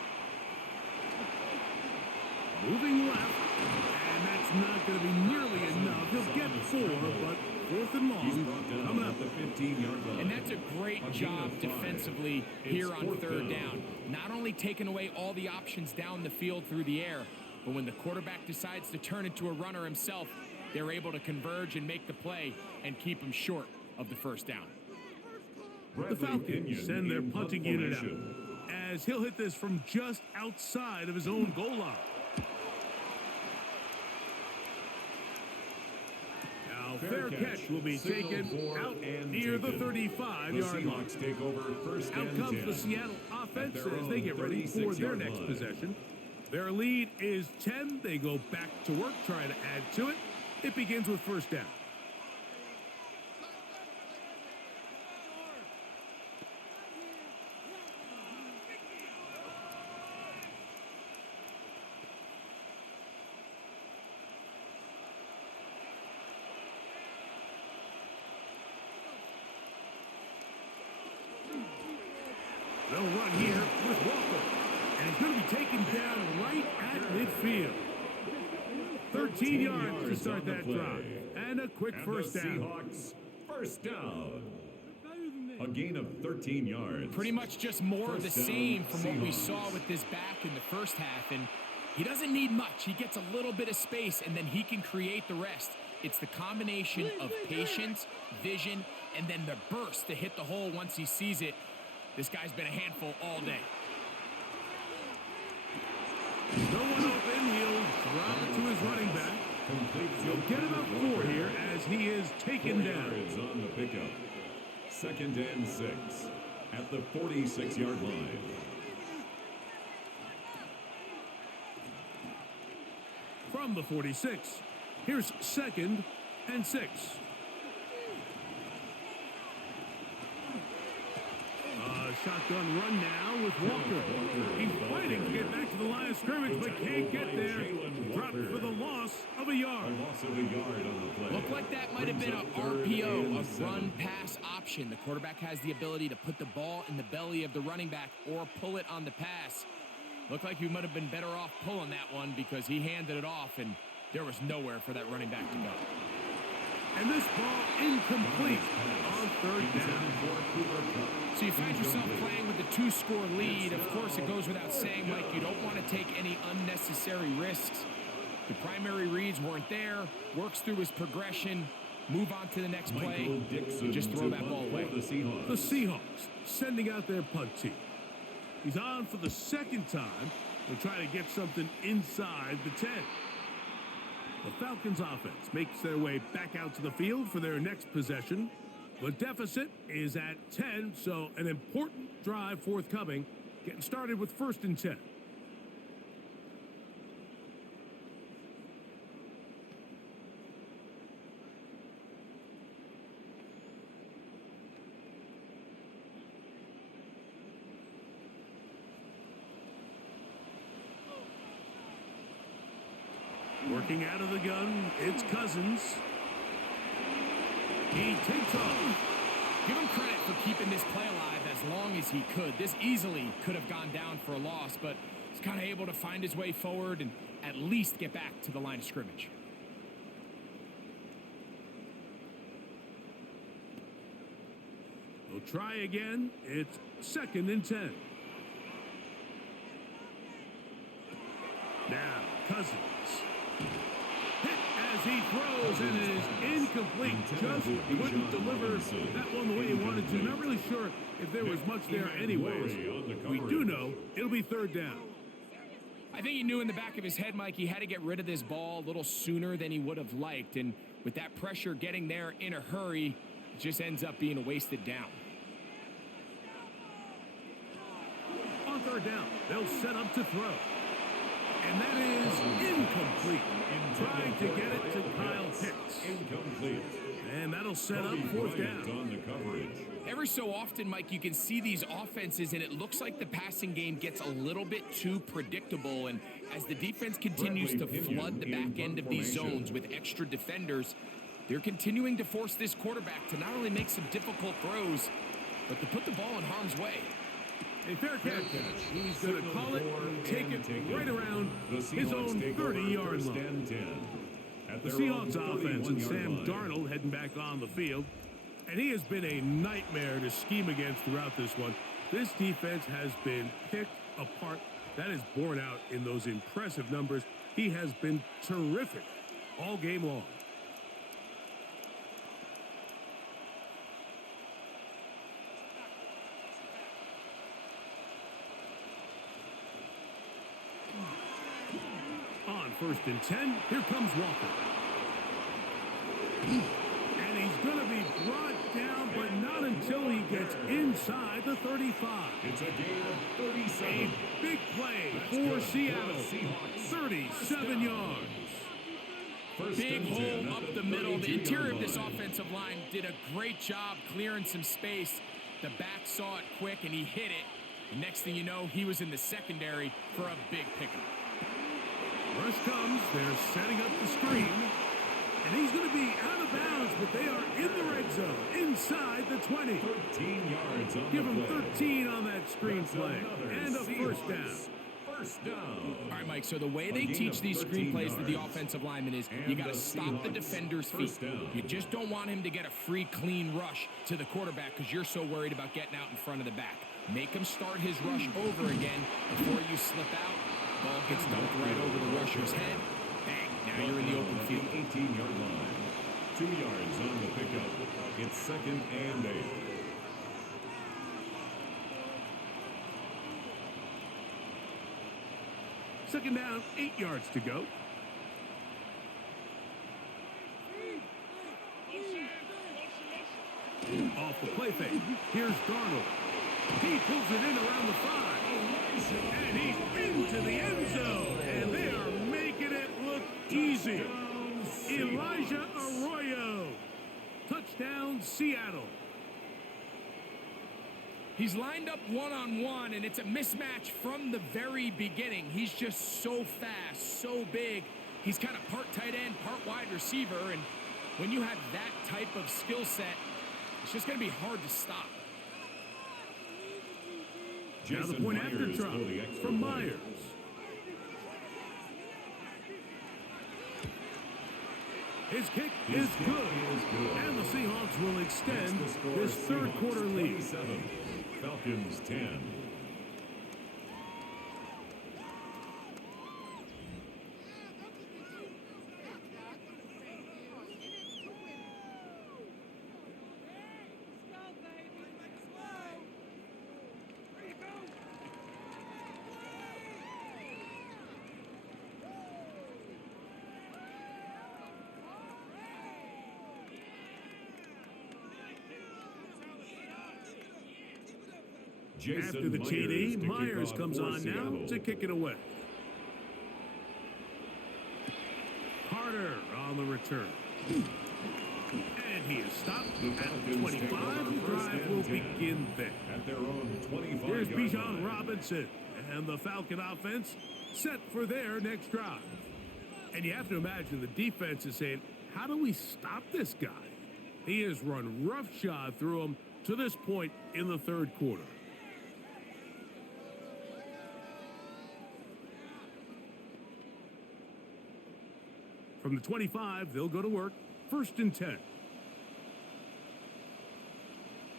Moving left, and that's not going to be nearly enough. He'll get 4, but 4th and long coming up. The 15-yard line. And that's a great job defensively here on 3rd down. Not only taking away all the options down the field through the air, but when the quarterback decides to turn into a runner himself, they're able to converge and make the play and keep him short of the 1st down. The Falcons send their punting unit out as he'll hit this from just outside of his own goal line. Now, fair catch will be taken out near the 35-yard line. Take over 1st Out and comes 10. the Seattle offense as they get ready for their next possession. Their lead is 10. They go back to work, trying to add to it. It begins with 1st down. They'll run here with Walker. And he's going to be taken down right at midfield. 13 yards to start that drive. And a quick 1st down. Seahawks 1st down. A gain of 13 yards. Pretty much just more of the 1st down, same from what we Seahawks. saw with this back in the 1st half. And he doesn't need much. He gets a little bit of space, and then he can create the rest. It's the combination of patience, vision, and then the burst to hit the hole once he sees it. This guy's been a handful all day. No one open. He'll drop it to his running back. He'll get about 4 here as he is taken 4 down. yards on the pickup. 2nd and 6 at the 46-yard line. From the 46, here's 2nd and 6. Shotgun run now with Walker. He's fighting to get back to the line of scrimmage, but can't get there. Dropped for the loss of a yard. Loss of a yard on the play. Looked like that might have been an RPO, a run-pass option. The quarterback has the ability to put the ball in the belly of the running back or pull it on the pass. Looked like he might have been better off pulling that one because he handed it off, and there was nowhere for that running back to go. And this ball incomplete on 3rd down. So you find yourself playing with a 2-score lead. Of course, it goes without saying, Mike, you don't want to take any unnecessary risks. The primary reads weren't there. Works through his progression. Move on to the next play. And just throw that ball away. The Seahawks sending out their punt team. He's on for the 2nd time. They'll try to get something inside the 10. The Falcons offense makes their way back out to the field for their next possession. The deficit is at 10, so an important drive forthcoming. Getting started with 1st and 10. Working out of the gun, it's Cousins. He takes off. Give him credit for keeping this play alive as long as he could. This easily could have gone down for a loss, but he's kind of able to find his way forward and at least get back to the line of scrimmage. We'll try again. It's 2nd and 10. Cousins. Hit as he throws, and it is incomplete. Just couldn't deliver that one the way he wanted to. Not really sure if there was much there anyways. We do know it'll be third down. I think he knew in the back of his head, Mike, he had to get rid of this ball a little sooner than he would have liked. And with that pressure getting there in a hurry, it just ends up being a wasted down. On third down, they'll set up to throw. And that is incomplete. Trying to get it to Kyle Pitts. Incomplete. And that'll set up fourth down. On the coverage. Every so often, Mike, you can see these offenses, and it looks like the passing game gets a little bit too predictable. And as the defense continues to flood the back end of these zones with extra defenders, they're continuing to force this quarterback to not only make some difficult throws, but to put the ball in harm's way. A fair catch. He's going to call it, take it right around his own 30-yard line. The Seahawks offense and Sam Darnold heading back on the field. And he has been a nightmare to scheme against throughout this one. This defense has been picked apart. That is borne out in those impressive numbers. He has been terrific all game long. On 1st and 10, here comes Walker. And he's going to be brought down, but not until he gets inside the 35. It's a gain of 37. A big play for Seattle. 37 yards. Big hole up the middle. The interior of this offensive line did a great job clearing some space. The back saw it quick, and he hit it. The next thing you know, he was in the secondary for a big pickup. Rush comes. They're setting up the screen. And he's going to be out of bounds, but they are in the red zone, inside the 20. 13 yards on Give him the play. 13 on that screen play. And a first down. First down. All right, Mike, so the way they teach these screenplays to the offensive lineman is you got to stop the defender's feet. You just don't want him to get a free, clean rush to the quarterback because you're so worried about getting out in front of the back. Make him start his rush over again before you slip out. Ball gets dumped right over the rusher's head. Bang, now you're in the open field. 18-yard line. 2 yards on the pickup. It's 2nd and 8. Second down, 8 yards to go. Off the play fake. Here's Darnold. He pulls it in around the 5. And he's into the end zone. And they are making it look easy. Elijah Arroyo. Touchdown, Seattle. He's lined up one-on-one, and it's a mismatch from the very beginning. He's just so fast, so big. He's kind of part tight end, part wide receiver, and when you have that type of skill set, it's just going to be hard to stop. Now the point after drop from Myers. His kick is good. And the Seahawks will extend this third quarter lead. Falcons 10. After the TD, Myers comes on now to kick it away. Carter on the return. And he is stopped at 25. The drive will begin there. At their own 25. Here's Bijan Robinson and the Falcon offense set for their next drive. And you have to imagine the defense is saying, how do we stop this guy? He has run roughshod through him to this point in the third quarter. From the 25, they'll go to work. 1st and 10.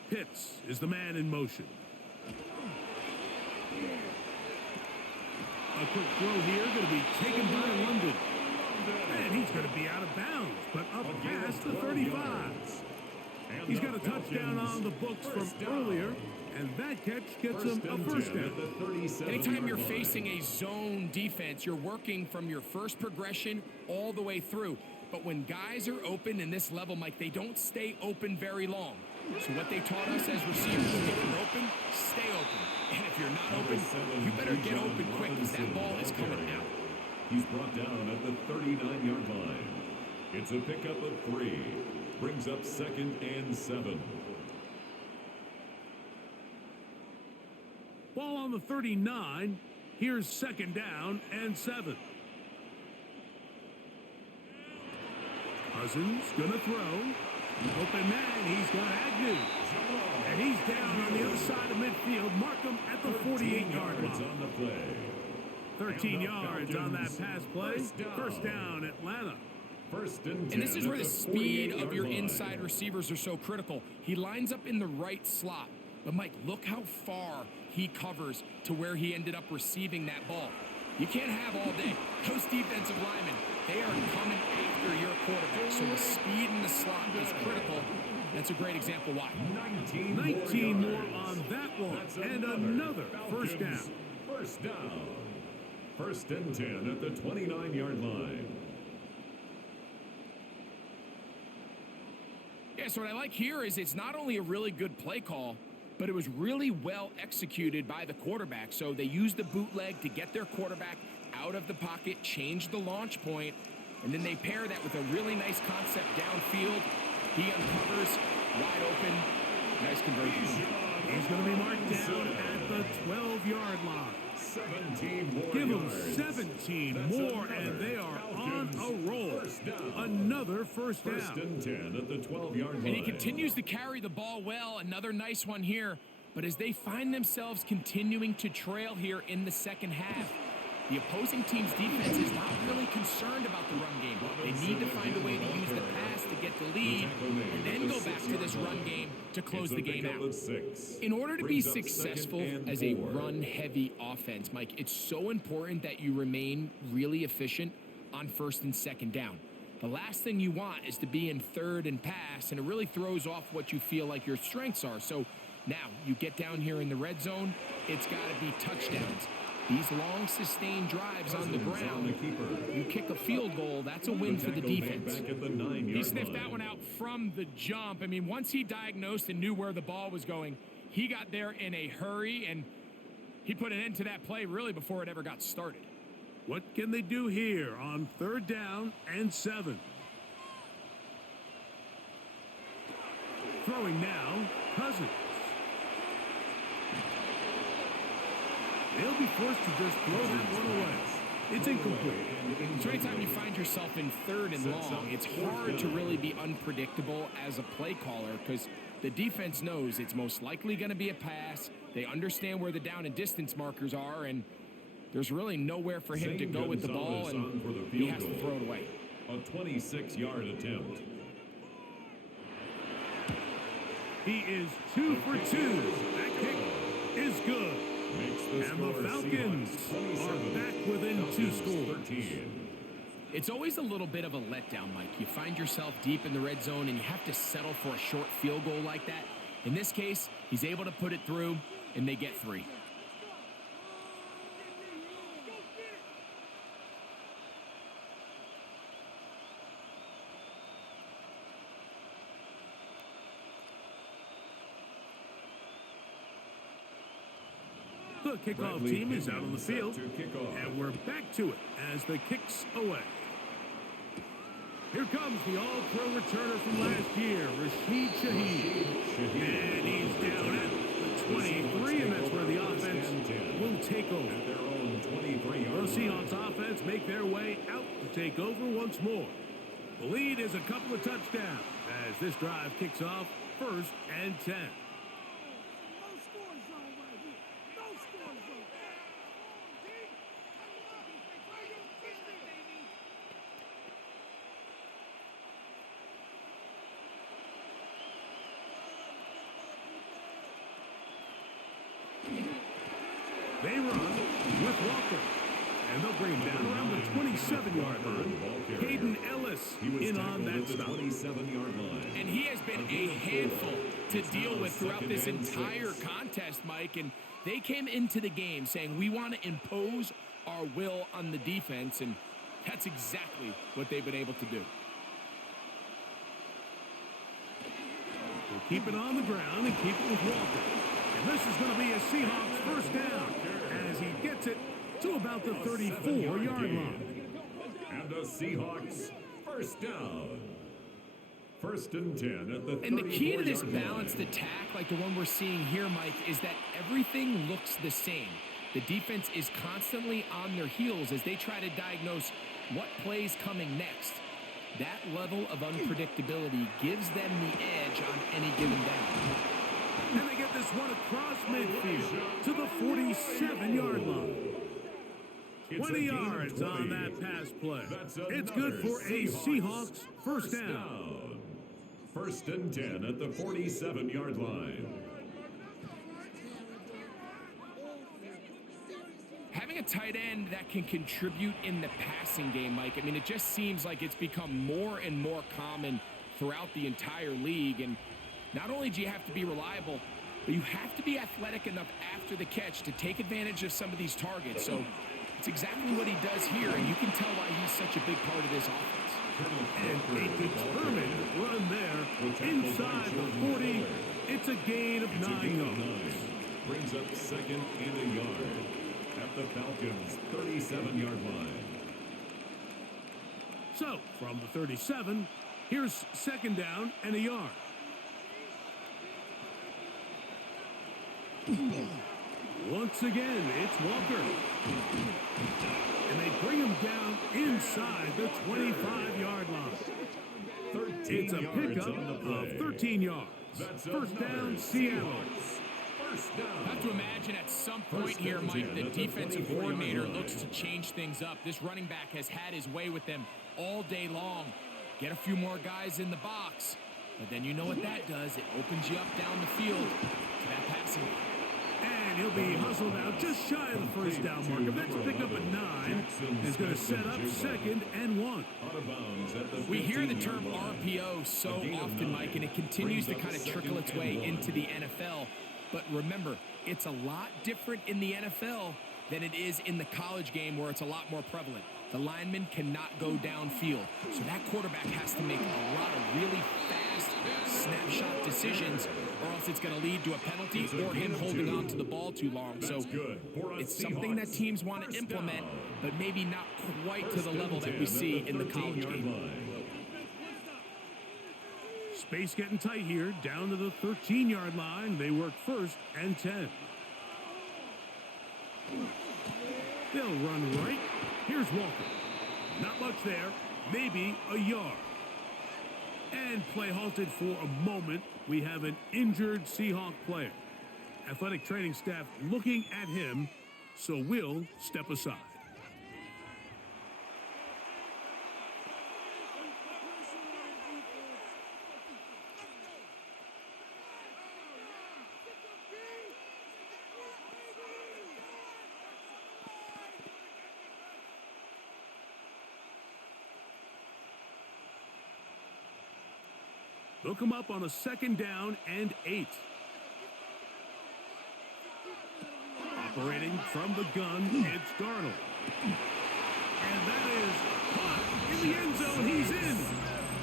Pitts is the man in motion. A quick throw here, going to be taken by London. And he's going to be out of bounds, but up past the 35. He's got a touchdown on the books from earlier, and that catch gets him a first down. Anytime you're facing a zone defense, you're working from your first progression all the way through. But when guys are open in this level, Mike, they don't stay open very long. So what they taught us as receivers, if you're open, stay open. And if you're not open, you better get open quick because that ball is coming out. He's brought down at the 39-yard line. It's a pickup of 3. Brings up 2nd and 7. Ball on the 39. Here's 2nd down and 7. Cousins going to throw. Open man, he's got Agnew. And he's down on the other side of midfield. Mark him at the 48-yard line. On the play. 13 yards on that pass play. First down, Atlanta. First and 10. And this is where the speed of your inside receivers are so critical. He lines up in the right slot. But, Mike, look how far he covers to where he ended up receiving that ball. You can't have all day. Those defensive linemen, they are coming after your quarterback. So the speed in the slot is critical. That's a great example why. 19 more on that one. And another first down. First down. First and 10 at the 29-yard line. Yeah, so what I like here is it's not only a really good play call, but it was really well executed by the quarterback. So they used the bootleg to get their quarterback out of the pocket, change the launch point, and then they pair that with a really nice concept downfield. He uncovers, wide open, nice conversion. He's going to be marked down at the 12-yard line. 17 more Give them yards. 17 That's more, and they are on a roll. Another first down. First and 10 at the 12-yard line. And he continues to carry the ball well. Another nice one here. But as they find themselves continuing to trail here in the second half, the opposing team's defense is not really concerned about the run game. They need to find a way to use the pass to get the lead and then go back to this run game to close the game out. In order to be successful as a run-heavy offense, Mike, it's so important that you remain really efficient on first and second down. The last thing you want is to be in third and pass, and it really throws off what you feel like your strengths are. So now you get down here in the red zone, it's got to be touchdowns. These long, sustained drives on the ground, you kick a field goal, that's a win for the defense. He sniffed that one out from the jump. I mean, once he diagnosed and knew where the ball was going, he got there in a hurry, and he put an end to that play really before it ever got started. What can they do here on 3rd down and 7? Throwing now, Cousins. They'll be forced to just throw that one away. It's incomplete. So anytime you find yourself in 3rd and long, it's hard to really be unpredictable as a play caller because the defense knows it's most likely going to be a pass. They understand where the down and distance markers are, and there's really nowhere for him to go with the ball, and he has to throw it away. A 26-yard attempt. He is 2 for 2. That kick is good. And the Falcons are back within 2 scores. It's always a little bit of a letdown, Mike. You find yourself deep in the red zone, and you have to settle for a short field goal like that. In this case, he's able to put it through, and they get 3. The kickoff team is out on the field, and we're back to it as the kick's away. Here comes the all-pro returner from last year, Rashid Shaheed. And he's down at the 23, and that's where the offense will take over. The Seahawks offense make their way out to take over once more. The lead is a couple of touchdowns as this drive kicks off 1st and 10. They run with Walker. And they'll bring him down around the 27-yard line. Hayden Ellis in on that stop. 27-yard line. And he has been a handful to deal with throughout this entire contest, Mike. And they came into the game saying, we want to impose our will on the defense, and that's exactly what they've been able to do. We'll keep it on the ground and keep it with Walker. And this is going to be a Seahawks first down as he gets it to about the 34-yard line. And the Seahawks first down. First and 10 at the 34-yard line. And the key to this balanced attack, like the one we're seeing here, Mike, is that everything looks the same. The defense is constantly on their heels as they try to diagnose what play's coming next. That level of unpredictability gives them the edge on any given down. And they get this one across midfield to the 47-yard line. 20 yards on that pass play. It's good for a Seahawks first down. First and 10 at the 47-yard line. Having a tight end that can contribute in the passing game, Mike, I mean, it just seems like it's become more and more common throughout the entire league. And not only do you have to be reliable, but you have to be athletic enough after the catch to take advantage of some of these targets. So it's exactly what he does here, and you can tell why he's such a big part of this offense. And a determined run there inside the 40. It's a gain of 9 yards. Brings up second and a yard at the Falcons' 37-yard line. So, from the 37, here's second down and a yard. Once again, it's Walker. And they bring him down inside the 25-yard line. It's a pickup of 13 yards. First down, Seattle. I have to imagine at some point here, Mike, the defensive coordinator looks to change things up. This running back has had his way with them all day long. Get a few more guys in the box. But then you know what that does. It opens you up down the field to that passing game. And he'll be hustled out just shy of the first down marker. That's pick up at 9. Is going to set up second and 1. We hear the term RPO so often, Mike, and it continues to kind of trickle its way into the NFL. But remember, it's a lot different in the NFL than it is in the college game where it's a lot more prevalent. The lineman cannot go downfield. So that quarterback has to make a lot of really fast snapshot decisions, or else it's going to lead to a penalty or him holding on to the ball too long. So it's something that teams want to implement, but maybe not quite to the level that we see in the college game. Space getting tight here, down to the 13-yard line. They work first and 10. They'll run right. Here's Walker. Not much there, maybe a yard. And play halted for a moment. We have an injured Seahawk player. Athletic training staff looking at him, so we'll step aside. They'll come up on a second down and 8. Operating from the gun, it's Darnold. And that is caught in the end zone. He's in.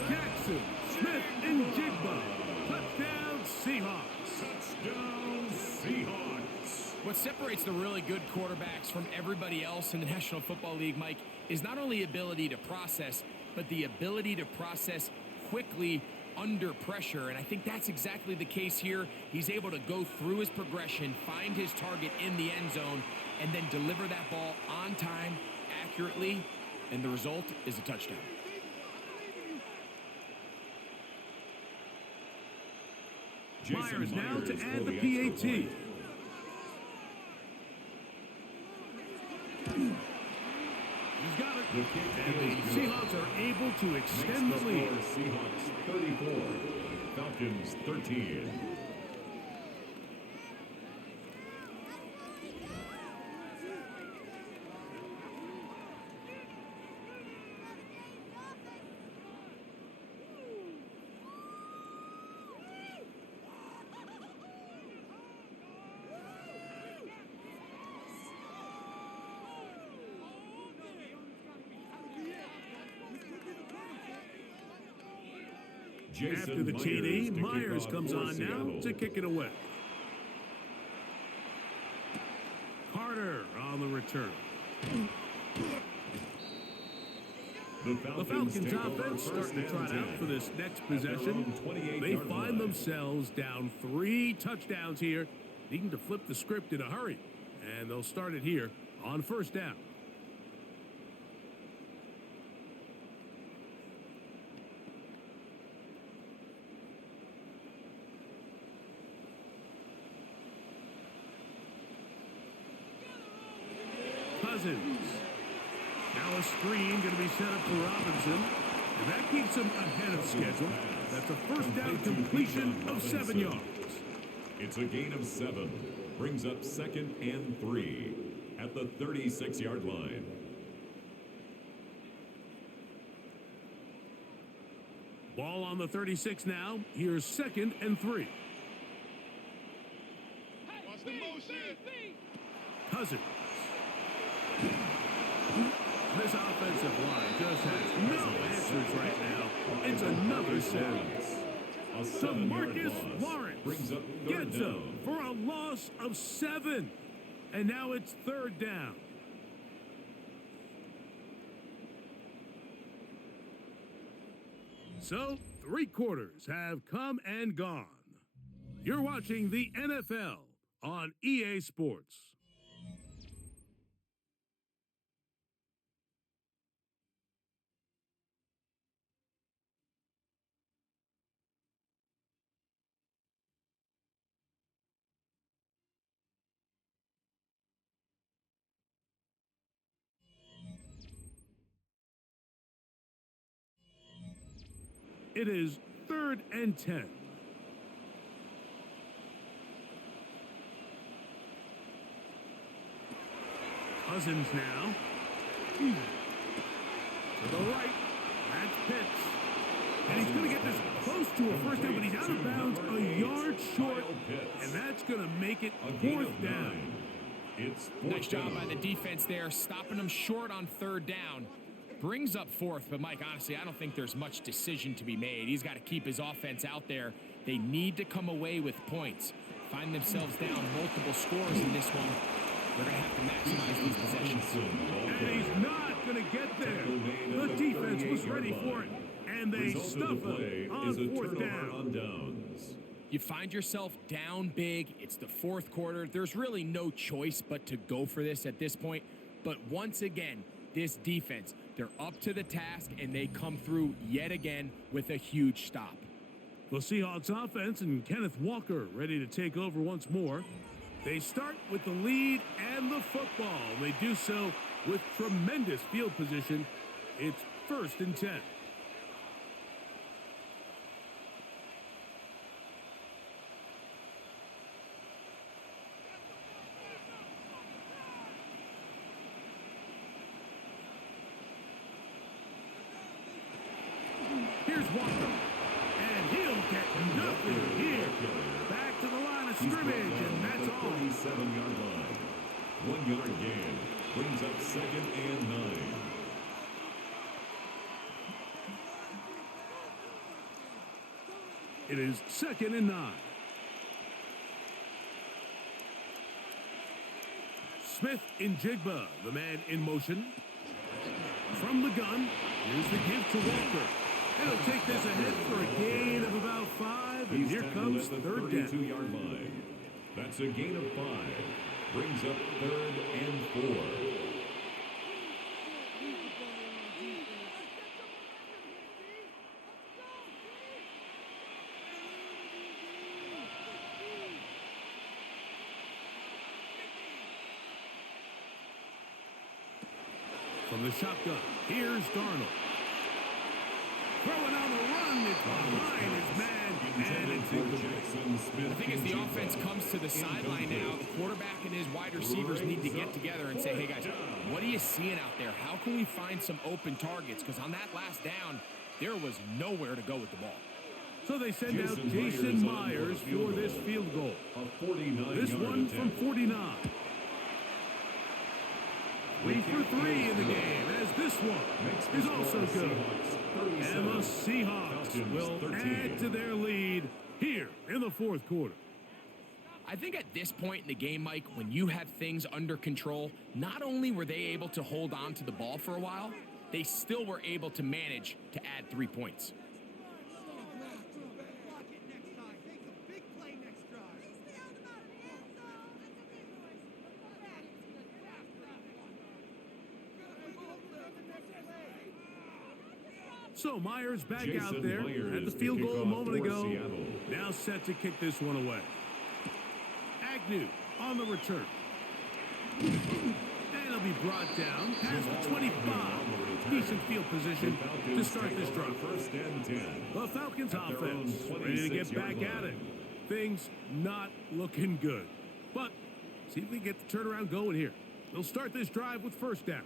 Jackson, Smith, and Jigba. Touchdown, Seahawks. Touchdown, Seahawks. What separates the really good quarterbacks from everybody else in the National Football League, Mike, is not only ability to process, but the ability to process quickly under pressure, and I think that's exactly the case here. He's able to go through his progression, find his target in the end zone, and then deliver that ball on time, accurately, and the result is a touchdown. Myers now to add the PAT. He's got it. And the Seahawks are able to extend the lead. Seahawks 34, Falcons 13. After the TD, Myers comes on now to kick it away. Carter on the return. The Falcons offense starting to trot out for this next possession. They find themselves down 3 touchdowns here, needing to flip the script in a hurry. And they'll start it here on first down. Cousins. Now a screen going to be set up for Robinson. And that keeps him ahead of schedule. That's a first down completion of 7 yards. It's a gain of 7. Brings up 2nd and 3 at the 36-yard line. Ball on the 36 now. Here's 2nd and 3. Cousins. This offensive line just has no answers right now. It's another sack. So Marcus Lawrence brings up gets him for a loss of 7. And now it's 3rd down. So 3 quarters have come and gone. You're watching the NFL on EA Sports. It is 3rd and 10. Cousins now. To the right. That's Pitts. And he's going to get this close to a first down, but he's out of bounds a yard short. And that's going to make it 4th down. It's nice job by the defense there, stopping them short on 3rd down. Brings up 4th, but Mike, honestly, I don't think there's much decision to be made. He's got to keep his offense out there. They need to come away with points. Find themselves down multiple scores in this one. They're going to have to maximize these possessions. And he's not going to get there. The defense was ready for it, and they stuff him on 4th down. You find yourself down big. It's the 4th quarter. There's really no choice but to go for this at this point. But once again, this defense, they're up to the task, and they come through yet again with a huge stop. The Seahawks offense and Kenneth Walker ready to take over once more. They start with the lead and the football. They do so with tremendous field position. It's 1st and 10. Here's Walker, and he'll get nothing here. Back to the line of scrimmage, and that's all. 37-yard line. 1-yard gain brings up 2nd and 9. It is 2nd and 9. Smith in Jigba, the man in motion. From the gun, here's the give to Walker. He'll take this ahead for a gain of about 5, and here comes 3rd down. 32-yard line. That's a gain of 5. Brings up 3rd and 4. From the shotgun, here's Darnold. Throwing on the run, it's behind his man, and it's incomplete. I think as the offense comes to the sideline now, the quarterback and his wide receivers need to get together and say, hey guys, what are you seeing out there? How can we find some open targets? Because on that last down, there was nowhere to go with the ball. So they send out Jason Myers for this field goal. This one from 49. 3 for 3 in the game, as this one is also good. And the Seahawks will add to their lead here in the fourth quarter. I think at this point in the game, Mike, when you have things under control, not only were they able to hold on to the ball for a while, they still were able to manage to add 3 points. So Myers back Jason out there Myers, at the field goal a moment ago. Seattle. Now set to kick this one away. Agnew on the return. And he'll be brought down past the 25. Decent field position to start this drive. First and 10. The Falcons offense ready to get back at it. Things not looking good. But see if we can get the turnaround going here. They'll start this drive with first down.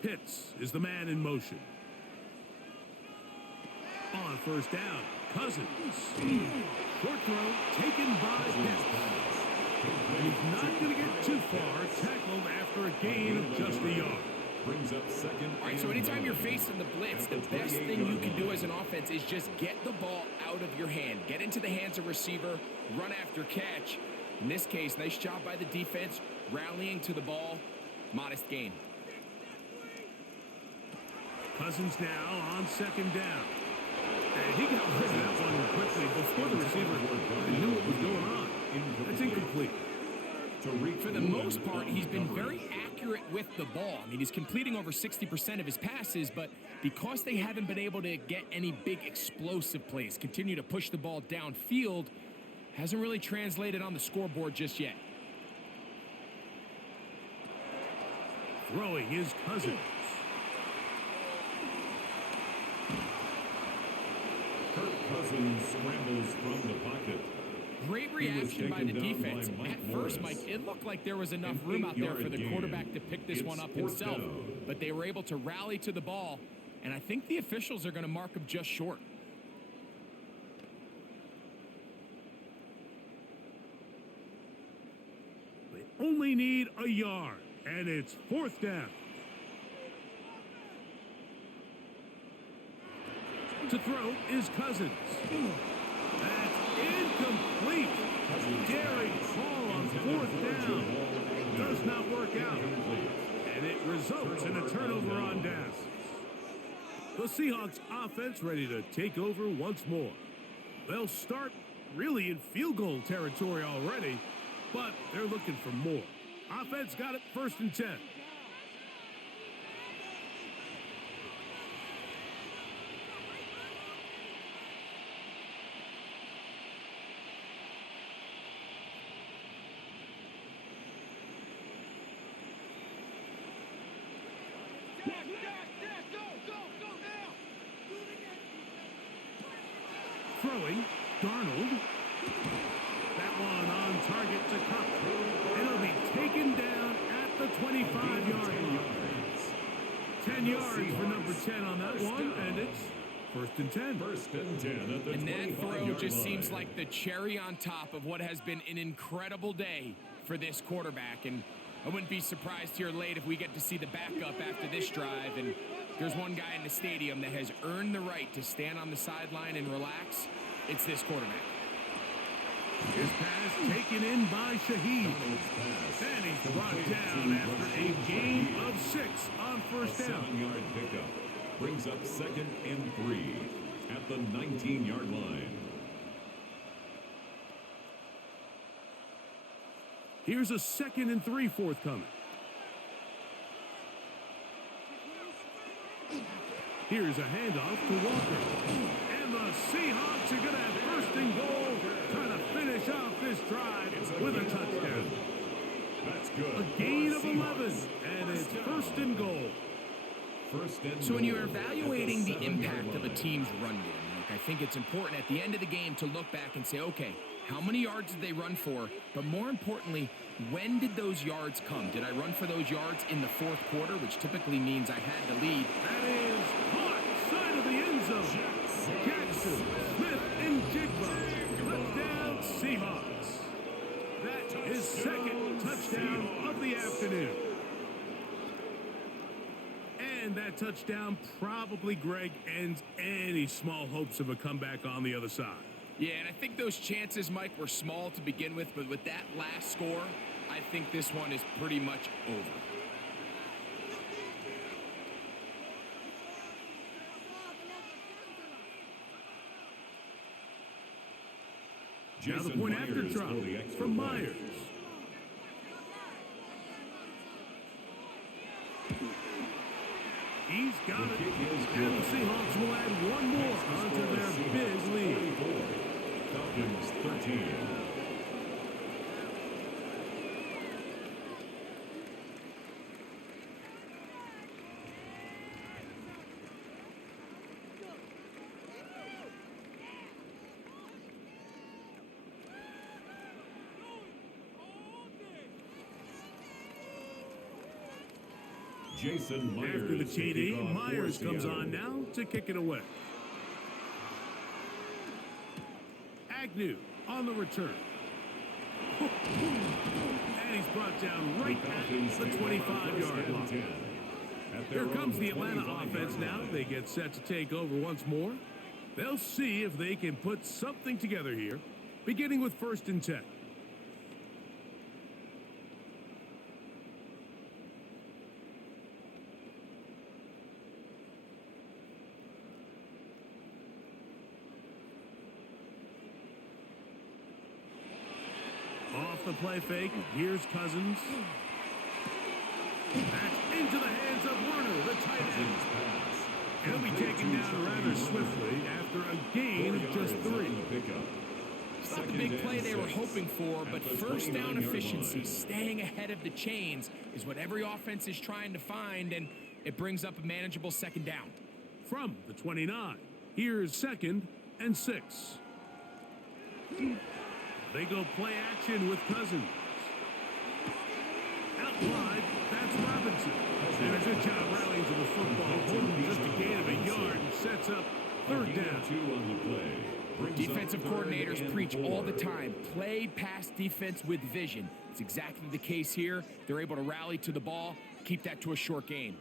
Pitts is the man in motion. On first down, Cousins. Short throw taken by Pitts. And he's not going to get too far, tackled after a gain of just a yard. Brings up second. All right, so anytime you're facing the blitz, the best thing you can do as an offense is just get the ball out of your hand. Get into the hands of receiver, run after catch. In this case, nice job by the defense, rallying to the ball, modest gain. Cousins now on second down. And he got rid of that one quickly before the receiver knew what was going on. That's incomplete. For the most part, he's been very accurate with the ball. I mean, he's completing over 60% of his passes, but because they haven't been able to get any big explosive plays, continue to push the ball downfield, hasn't really translated on the scoreboard just yet. Throwing is Cousins. Cousins scrambles from the pocket. Great reaction by the defense. At first, Mike, it looked like there was enough room out there for the quarterback to pick this one up himself. But they were able to rally to the ball, and I think the officials are going to mark him just short. They only need a yard, and it's fourth down. To throw is Cousins. That's incomplete. Daring call on fourth down. Does not work out. And it results in a turnover on down. The Seahawks offense ready to take over once more. They'll start really in field goal territory already, but they're looking for more. Offense got it first and 10. Throwing, Darnold. That one on target to Cup. It'll be taken down at the 25-yard line. 10 yards for number 10 on that one, and it's first and 10. First and 10 at the 25-yard line. And that throw just seems like the cherry on top of what has been an incredible day for this quarterback. And I wouldn't be surprised here late if we get to see the backup after this drive. And there's one guy in the stadium that has earned the right to stand on the sideline and relax. It's this quarterback. His pass taken in by Shaheed. And he's brought down after a gain of 6 on first down. 7-yard pickup brings up second and 3 at the 19-yard line. Here's a 2nd and 3 forthcoming. Here's a handoff to Walker. And the Seahawks are going to have first and goal, trying to finish off this drive with a touchdown. That's good. A gain of 11, and it's first and goal. So when you're evaluating the impact of a team's run game, I think it's important at the end of the game to look back and say, okay, how many yards did they run for, but more importantly, when did those yards come? Did I run for those yards in the fourth quarter, which typically means I had the lead? That is caught, side of the end zone. Jackson, Smith, and Jigba. Touchdown, Seahawks. That is second touchdown of the afternoon. And that touchdown probably, Greg, ends any small hopes of a comeback on the other side. Yeah, and I think those chances, Mike, were small to begin with, but with that last score, I think this one is pretty much over. Now the point after drop from Myers. He's got it. And the Seahawks will add one more onto their big lead. Falcons 13. Jason Myers. After the TD, Myers comes on now to kick it away. Agnew on the return. And he's brought down right at the 25-yard line. Here comes the Atlanta offense now. They get set to take over once more. They'll see if they can put something together here, beginning with 1st and 10. Off the play fake, here's Cousins. That's into the hands of Werner, the tight end. He'll be taken down rather swiftly after a gain of just 3. It's not the big play they were hoping for, but first down efficiency, staying ahead of the chains, is what every offense is trying to find, and it brings up a manageable 2nd down. From the 29, here's 2nd and 6. They go play action with Cousins. Out wide, that's Robinson. And a good job rallying to the football. Holding just a gain of a yard and sets up 3rd down. 2 on the play. Defensive coordinators preach all the time, play pass defense with vision. It's exactly the case here. They're able to rally to the ball, keep that to a short gain.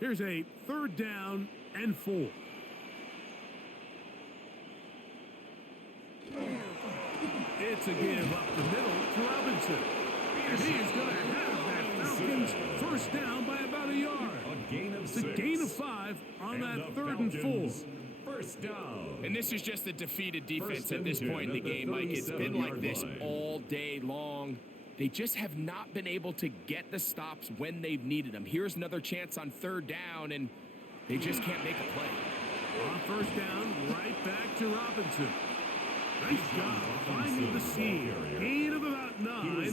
Here's a 3rd down and 4. It's a give up the middle to Robinson. And he is going to have that Falcons 1st down by about a yard. A gain of 6. It's a gain of 5 on that 3rd and 4. 1st down. And this is just a defeated defense at this point in the game, Mike. It's been like this all day long. They just have not been able to get the stops when they've needed them. Here's another chance on 3rd down, and they just can't make a play. On 1st down, right back to Robinson. Nice job finding the seam. Gain of about 9.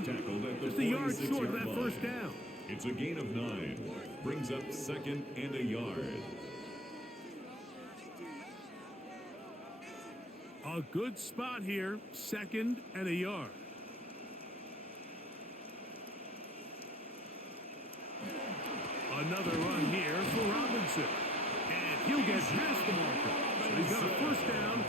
Just a yard short of that 1st down. It's a gain of 9. Brings up 2nd and a yard. A good spot here. 2nd and a yard. Another run here for Robinson. And he'll get past the marker. So he's got a 1st down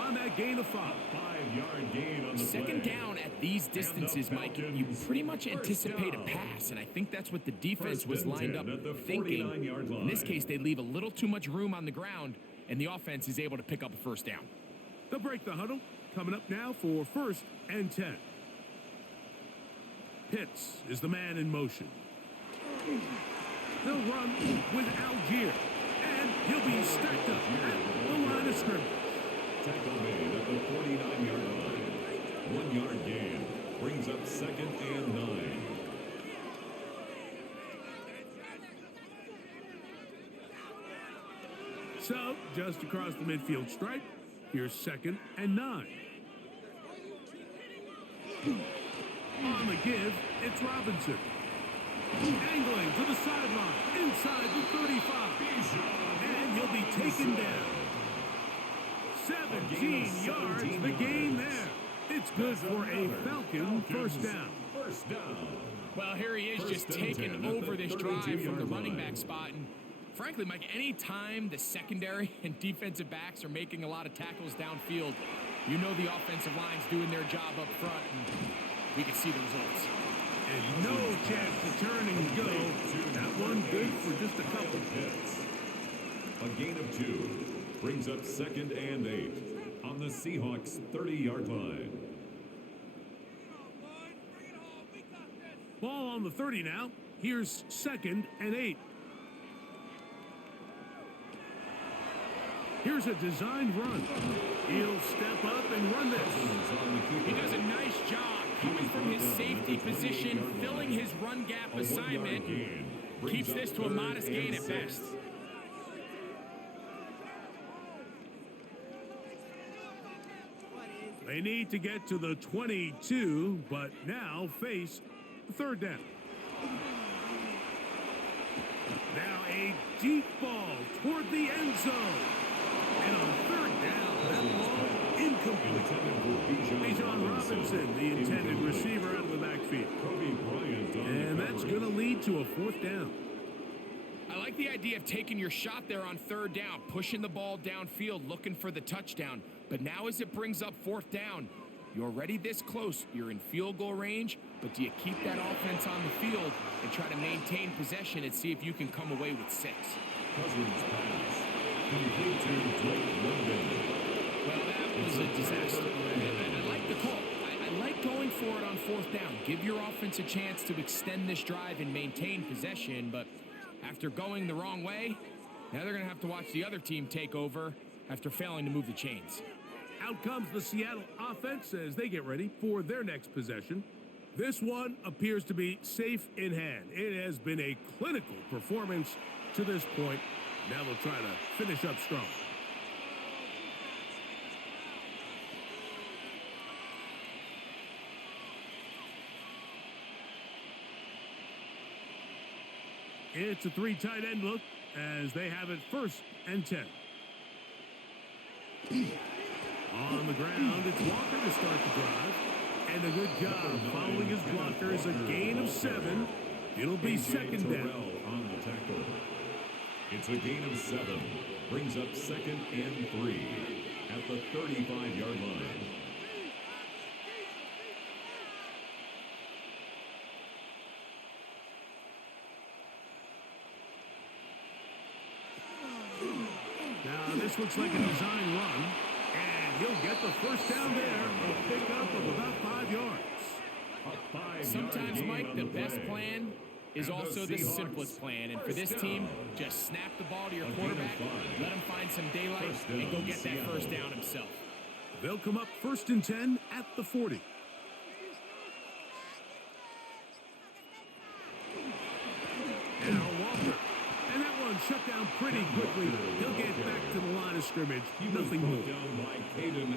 on that gain of 5. 5-yard gain on the 2nd play. down at these distances, Mike, you pretty much anticipate a pass, and I think that's what the defense was lined up thinking. In this case, they leave a little too much room on the ground, and the offense is able to pick up a 1st down. They'll break the huddle. Coming up now for 1st and 10. Pitts is the man in motion. They'll run with Algier, and he'll be stacked up at the line of scrimmage. Tackle made at the 49-yard line. 1-yard gain. Brings up 2nd and 9. So, just across the midfield stripe, here's 2nd and 9. On the give, it's Robinson. Angling to the sideline, inside the 35. And he'll be taken down. 17 yards, the gain there. It's good for a Falcon first down. First down. Well, here he is, just taking over this drive from the running back spot. And frankly, Mike, any time the secondary and defensive backs are making a lot of tackles downfield, you know the offensive line's doing their job up front, and we can see the results. And no chance to turn and go. That one good for just a couple. Hits. A gain of 2 brings up 2nd and 8 on the Seahawks 30-yard line. Ball on the 30 now. Here's 2nd and 8. Here's a designed run. He'll step up and run this. He does a nice job coming from his safety position, filling his run gap assignment. Keeps this to a modest gain at best. They need to get to the 22, but now face the 3rd down. Now a deep ball toward the end zone. And on 3rd down, that ball incomplete. Bijan Robinson, the intended receiver, out of the backfield. And that's going to lead to a 4th down. I like the idea of taking your shot there on 3rd down, pushing the ball downfield, looking for the touchdown. But now as it brings up 4th down, you're already this close. You're in field goal range, but do you keep that offense on the field and try to maintain possession and see if you can come away with 6? Cousins pass. Complete to Drake London. Well, that was a disaster. I like the call. I like going for it on 4th down. Give your offense a chance to extend this drive and maintain possession, but after going the wrong way, now they're going to have to watch the other team take over after failing to move the chains. Out comes the Seattle offense as they get ready for their next possession. This one appears to be safe in hand. It has been a clinical performance to this point. Now they'll try to finish up strong. It's a 3 tight end look as they have it 1st and 10. On the ground, it's Walker to start the drive. And a good job following his blockers, a gain of 7. It'll be 2nd down. On the tackle. It's a gain of 7. Brings up 2nd and 3 at the 35-yard line. Now this looks like a design run. And he'll get the 1st down there. A pickup of about 5 yards. Sometimes, Mike, the best plan is also the simplest plan. And for this team, just snap the ball to your quarterback, let him find some daylight, and go get that 1st down himself. They'll come up 1st and 10 at the 40. Now Walker. And that one shut down pretty quickly. He'll get back to the line of scrimmage. Nothing more.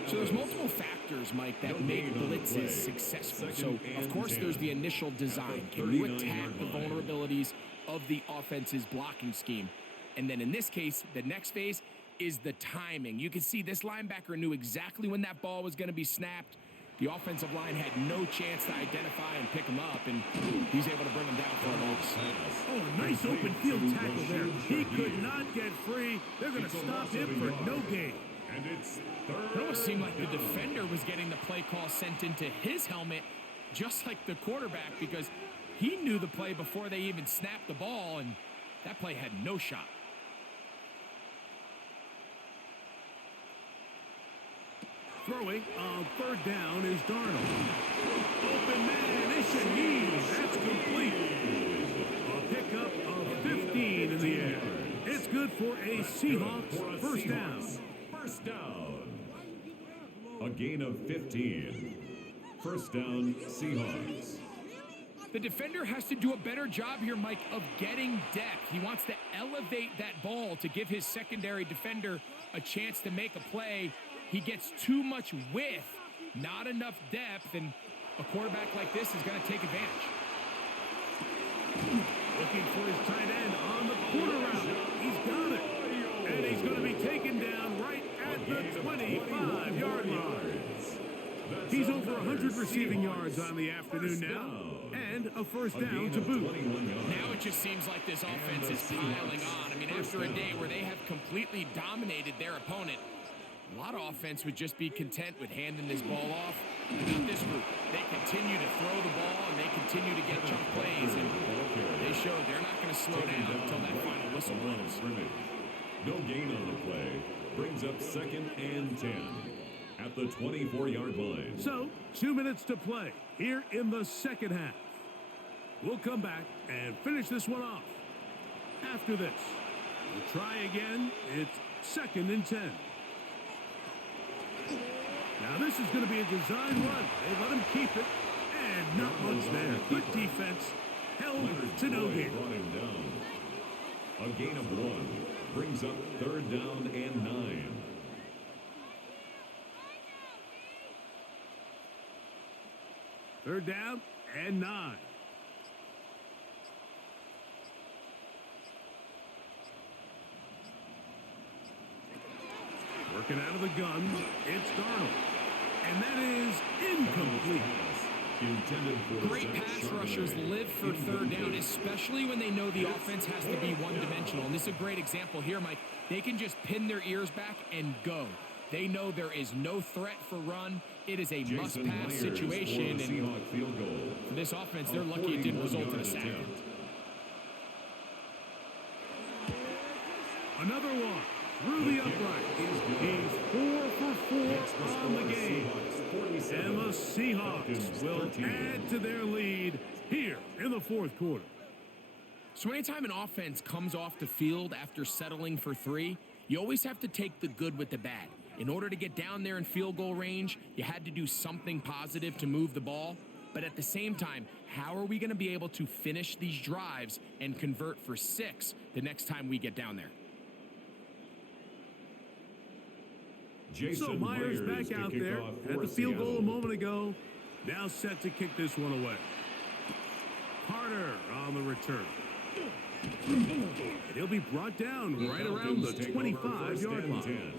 So there's multiple factors, Mike, that make blitzes successful. So, of course, there's the initial design. Can you attack the vulnerabilities of the offense's blocking scheme? And then in this case, the next phase is the timing. You can see this linebacker knew exactly when that ball was going to be snapped. The offensive line had no chance to identify and pick him up, and he's able to bring him down for a loss. Oh, a nice open field tackle there. He could not get free. They're going to stop him for no gain. And it's It almost seemed like the defender was getting the play call sent into his helmet, just like the quarterback, because he knew the play before they even snapped the ball, and that play had no shot. Throwing on 3rd down is Darnold. Open man, Ishii. That's complete. A pickup of 15 in the air. It's good for a Seahawks 1st down. 1st down. A gain of 15. 1st down, Seahawks. The defender has to do a better job here, Mike, of getting depth. He wants to elevate that ball to give his secondary defender a chance to make a play. He gets too much width, not enough depth, and a quarterback like this is going to take advantage. Looking for his tight end on the corner route. He's got it. And he's going to be taken down right at the 25-yard line. He's over 100 receiving yards on the afternoon now, and a first down to boot. Now it just seems like this offense is piling on. I mean, after a day where they have completely dominated their opponent, a lot of offense would just be content with handing this ball off. But not this group. They continue to throw the ball, and they continue to get chunk plays, and they show they're not going to slow down until that final whistle blows. No gain on the play. Brings up 2nd and 10 at the 24-yard line. So, 2 minutes to play here in the second half. We'll come back and finish this one off. After this, we'll try again. It's 2nd and 10. Now this is going to be a design run. They let him keep it, and not much there. Good defense, held to no gain. Brought him down. A gain of 1 brings up 3rd down and 9. Third down and 9. Working out of the gun, it's Darnold. And that is incomplete. Great pass rushers live for 3rd down, especially when they know the offense has to be one-dimensional. And this is a great example here, Mike. They can just pin their ears back and go. They know there is no threat for run. It is a must-pass situation. And for this offense, they're lucky it didn't result in a sack. Another one through the upright. He's 4 for 4 on the game. And the Seahawks will add to their lead here in the 4th quarter. So anytime an offense comes off the field after settling for 3, you always have to take the good with the bad. In order to get down there in field goal range, you had to do something positive to move the ball. But at the same time, how are we going to be able to finish these drives and convert for 6 the next time we get down there? So Myers back out there at the field goal a moment ago. Now set to kick this one away. Carter on the return. And he'll be brought down right around the 25-yard line.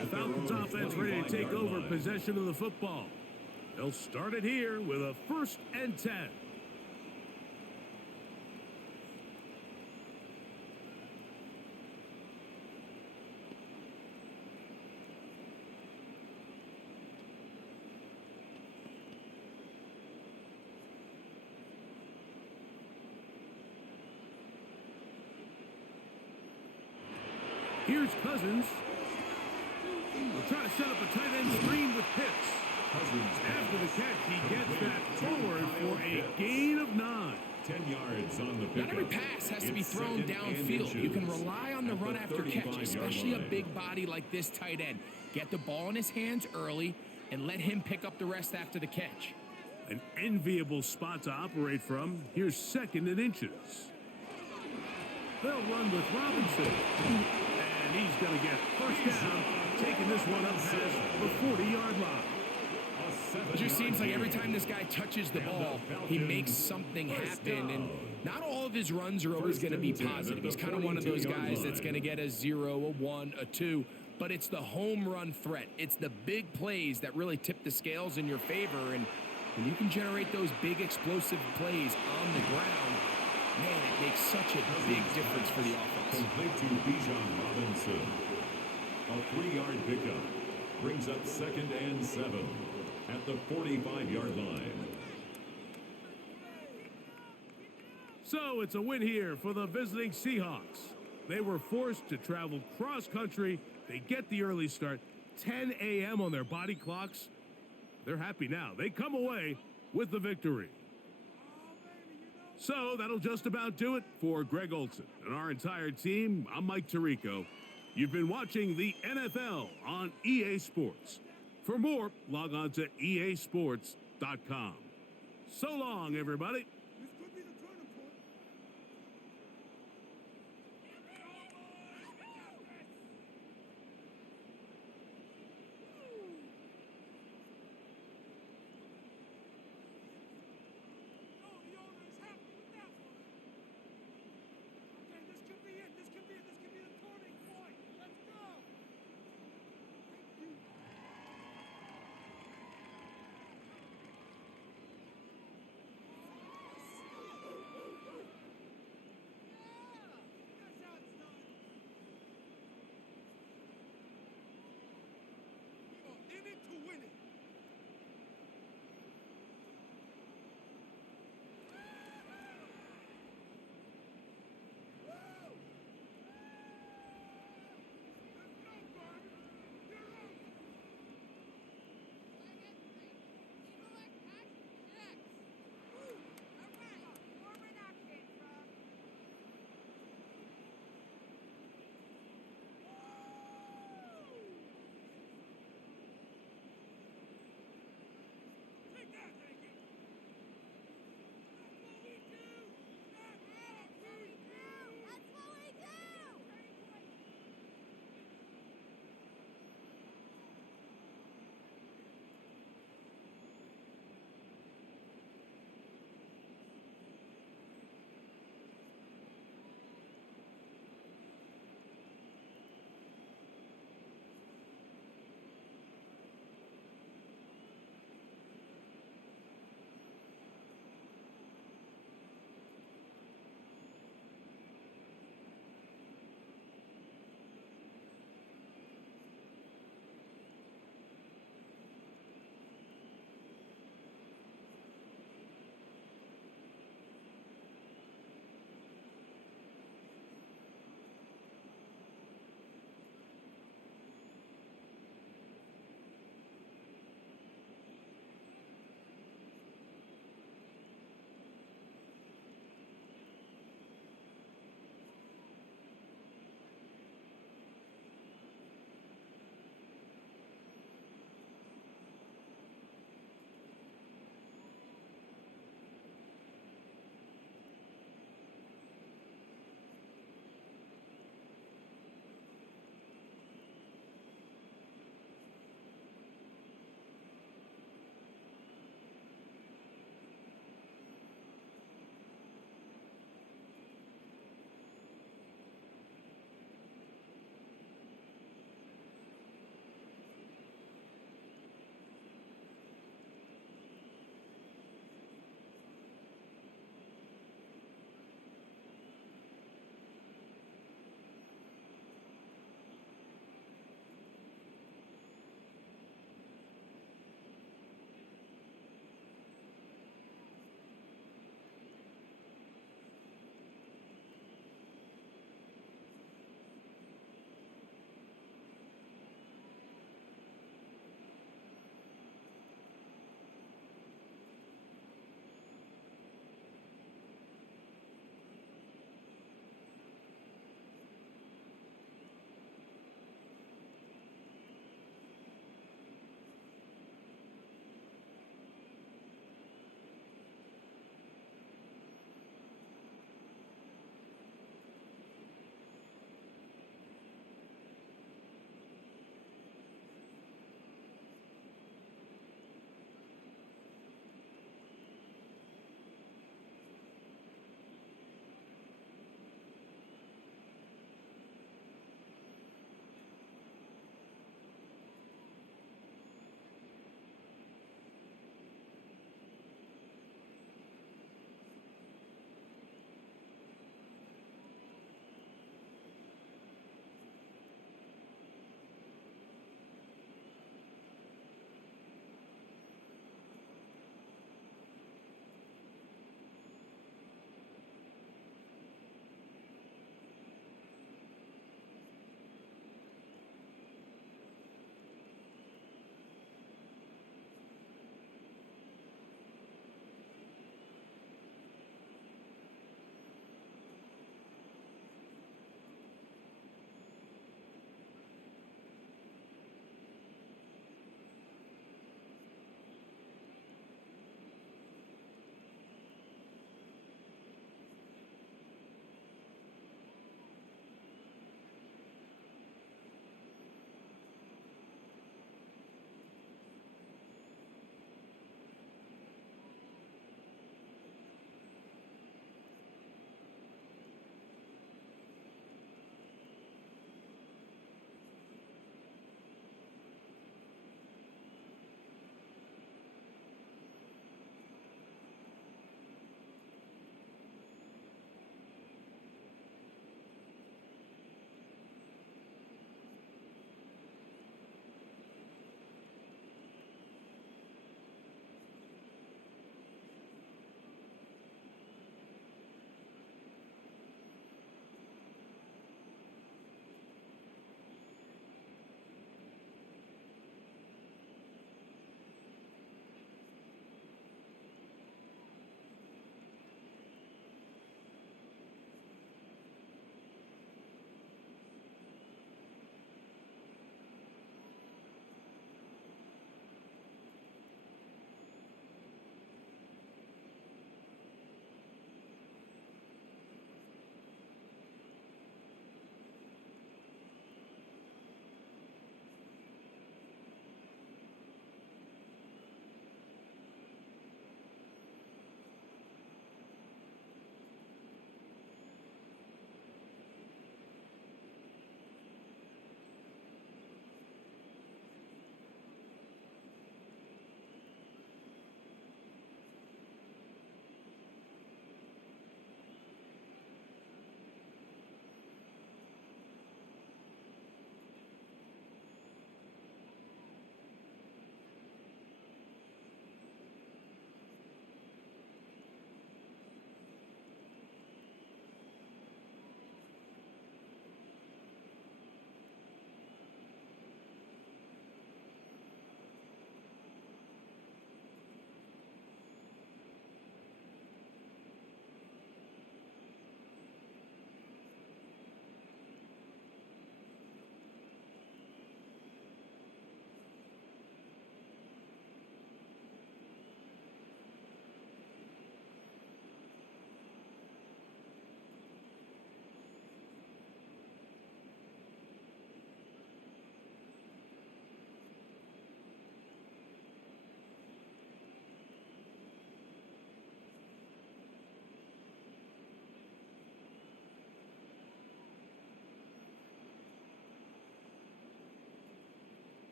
The Falcons offense ready to take over possession of the football. They'll start it here with a 1st and 10. Here's Cousins. We'll try to set up a tight end screen with Pitts. After the catch, he gets that forward for a gain of 9. 10 yards on the pickup. Not every pass has to be thrown downfield. You can rely on the run after catch, especially a big body like this tight end. Get the ball in his hands early and let him pick up the rest after the catch. An enviable spot to operate from. Here's 2nd and inches. They'll run with Robinson. And he's going to get first down, taking this one up past the 40-yard line. It just seems like every time this guy touches the ball, he makes something happen. And not all of his runs are always going to be positive. He's kind of one of those guys that's going to get a 0, a 1, a 2. But it's the home run threat. It's the big plays that really tip the scales in your favor. And when you can generate those big explosive plays on the ground, man, it makes such a big difference for the offense. Complete to Bijan Robinson. A 3-yard pickup brings up 2nd and 7 at the 45-yard line. So it's a win here for the visiting Seahawks. They were forced to travel cross-country. They get the early start, 10 a.m. on their body clocks. They're happy now. They come away with the victory. So that'll just about do it for Greg Olson and our entire team. I'm Mike Tirico. You've been watching the NFL on EA Sports. For more, log on to easports.com. So long, everybody.